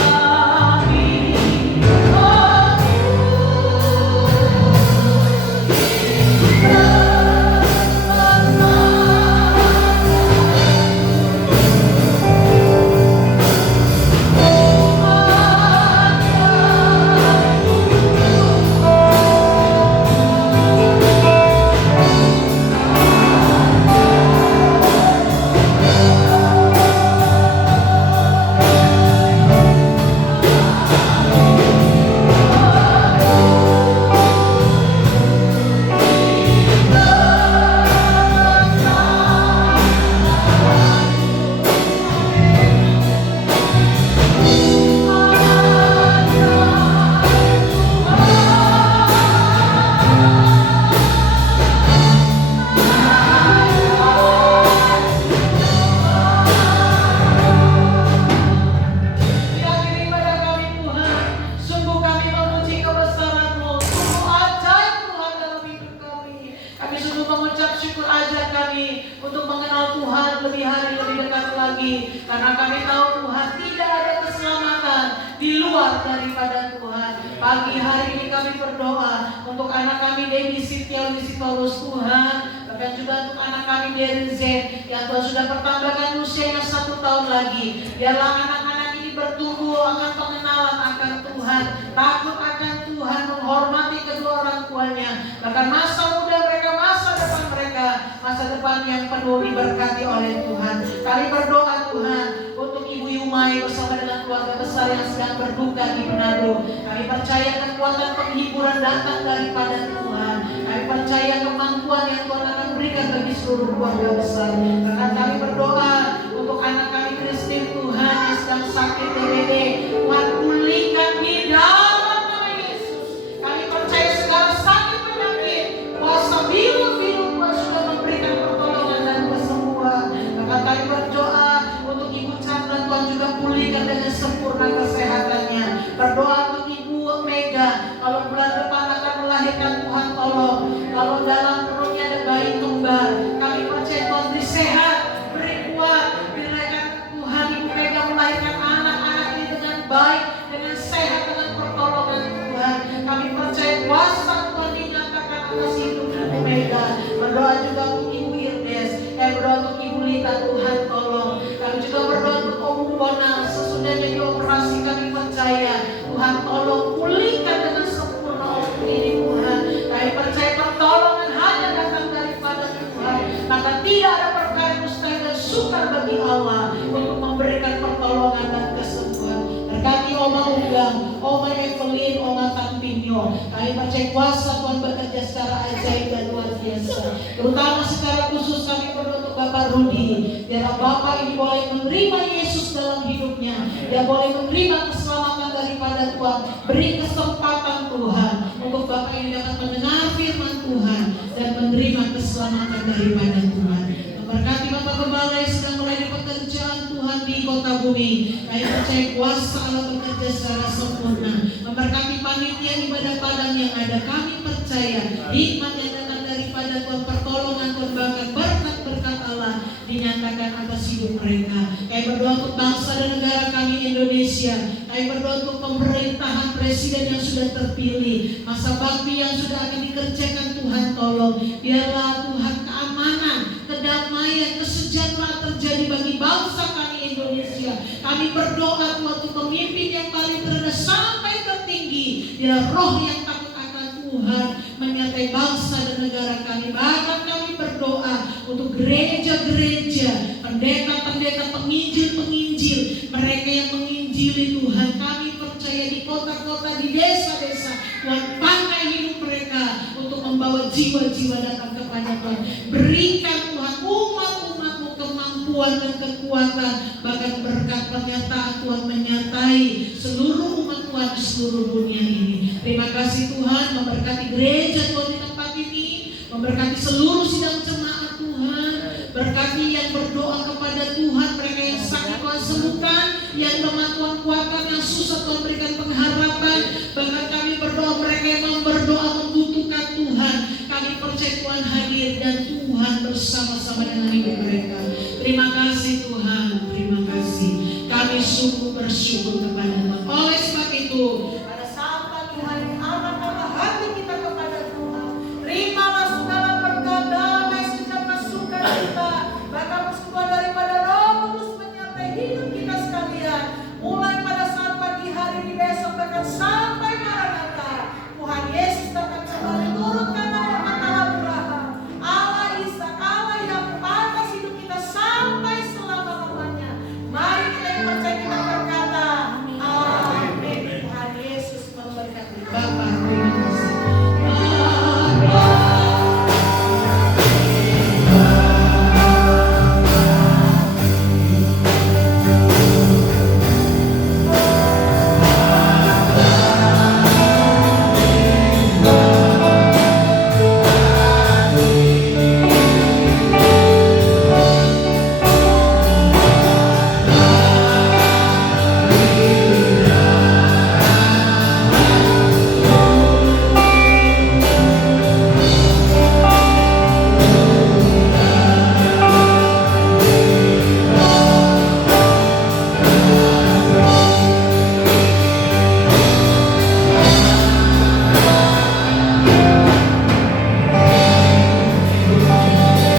Tuhan lebih hari lebih dekat lagi. Karena kami tahu Tuhan tidak ada keselamatan di luar daripada Tuhan. Pagi hari ini kami berdoa untuk anak kami Dewi Sitiau Sitorus Tuhan. Dan juga untuk anak kami dari Z yang Tuhan sudah bertambahkan usianya 1 tahun lagi. Biarlah anak-anak ini bertumbuh akan pengenalan akan Tuhan, takut akan Tuhan, menghormati kedua orang tuanya. Bahkan masa muda mereka, masa depan mereka, masa depan yang penuh diberkati oleh Tuhan. Kami berdoa Tuhan untuk Ibu Yumai bersama dengan keluarga besar yang sedang berduka di Manado. Kami percaya kekuatan penghiburan datang daripada Tuhan. Kami percaya kemampuan yang Tuhan akan berikan bagi seluruh keluarga besar. Karena kami berdoa untuk anak kami Kristin Tuhan yang sedang sakit DBD. Tuhan pulihkan di dalam nama Yesus. Kami percaya segala sakit penyakit, kuasa biru-biru Tuhan sudah memberikan pertolongan dan kesembuhan. Maka kami berdoa untuk Ibu Chandra, Tuhan juga pulihkan dengan sempurna kesehatannya. Berdoa untuk Ibu Mega, kalau bulan depan akan melahirkan, Tuhan tolong. Kalau dalam perutnya ada bayi kembar, kami percaya Tuhan beri sehat, beri kuat, berikan Tuhan Ibu Mega melahirkan anak-anak ini dengan baik, dengan sehat, dengan pertolongan Tuhan. Kami percaya kuasa Tuhan dinyatakan atas hidup Ibu Mega. Berdoa juga untuk Ibu Irdes, berdoa untuk Ibu Lita, Tuhan tolong. Kami juga berdoa untuk Om Bonal, sesudahnya dioperasi kami percaya Tuhan tolong pulihkan dengan sempurna Om ini Tuhan. Kami percaya pertolongan hanya datang daripada Tuhan. Maka tidak ada perkara mustahil dan sukar bagi Allah untuk memberikan pertolongan dan kesembuhan. Berkati Oma Unggang, Oma Evelyn, Oma Tampinyo. Kami percaya kuasa Tuhan bekerja secara ajaib dan luar biasa. Terutama secara khusus kami berdoa untuk Bapak Rudi. Biarlah Bapak ini boleh menerima Yesus dalam hidupnya. Dia boleh menerima keselamatan daripada Tuhan. Beri kesempatan Tuhan untuk Bapak ini dapat mendengar firman Tuhan dan menerima keselamatan daripada Tuhan. Memberkati Bapak Gembala yang sedang melayani pekerjaan Tuhan di kota bumi. Kami percaya kuasa Allah bekerja secara sempurna. Memberkati panitia ibadah padang yang ada. Kami percaya hikmat yang datang daripada Tuhan, pertolongan Tuhan, bahkan berkat-berkat Allah dinyatakan atas hidup mereka. Kami berdoa untuk bangsa dan negara kami Indonesia. Kami berdoa untuk pemerintahan presiden yang sudah terpilih, masa bakti yang sudah akan dikerjakan. Tuhan tolong, biarlah Tuhan keamanan, kedamaian, kesejahteraan terjadi bagi bangsa kami Indonesia. Kami berdoa Tuhan untuk pemimpin yang paling terendah sampai tertinggi. Biar roh yang takut akan Tuhan menyertai bangsa dan negara kami. Bahkan kami berdoa untuk gereja-gereja, pendeta-pendeta, penginjil-penginjil, mereka yang menginjili Tuhan. Kami percaya di kota-kota, di desa-desa, Tuhan pakai hidup mereka untuk membawa jiwa-jiwa datang kepada Tuhan. Berikan Tuhan umat-umat-Mu kemampuan dan kekuatan, bahkan berkat pernyataan Tuhan menyertai seluruh umat Tuhan di seluruh dunia ini. Terima kasih Tuhan, memberkati gereja Tuhan di tempat ini, memberkati seluruh sidang jemaat Tuhan, berkati yang berdoa kepada Tuhan, mereka yang sakit Tuhan sembuhkan, yang lemah Tuhan kuatkan, yang susah Tuhan berikan pengharapan. Bahkan kami berdoa mereka yang berdoa membutuhkan Tuhan, kami percaya Tuhan hadir dan Tuhan bersama-sama dengan hidup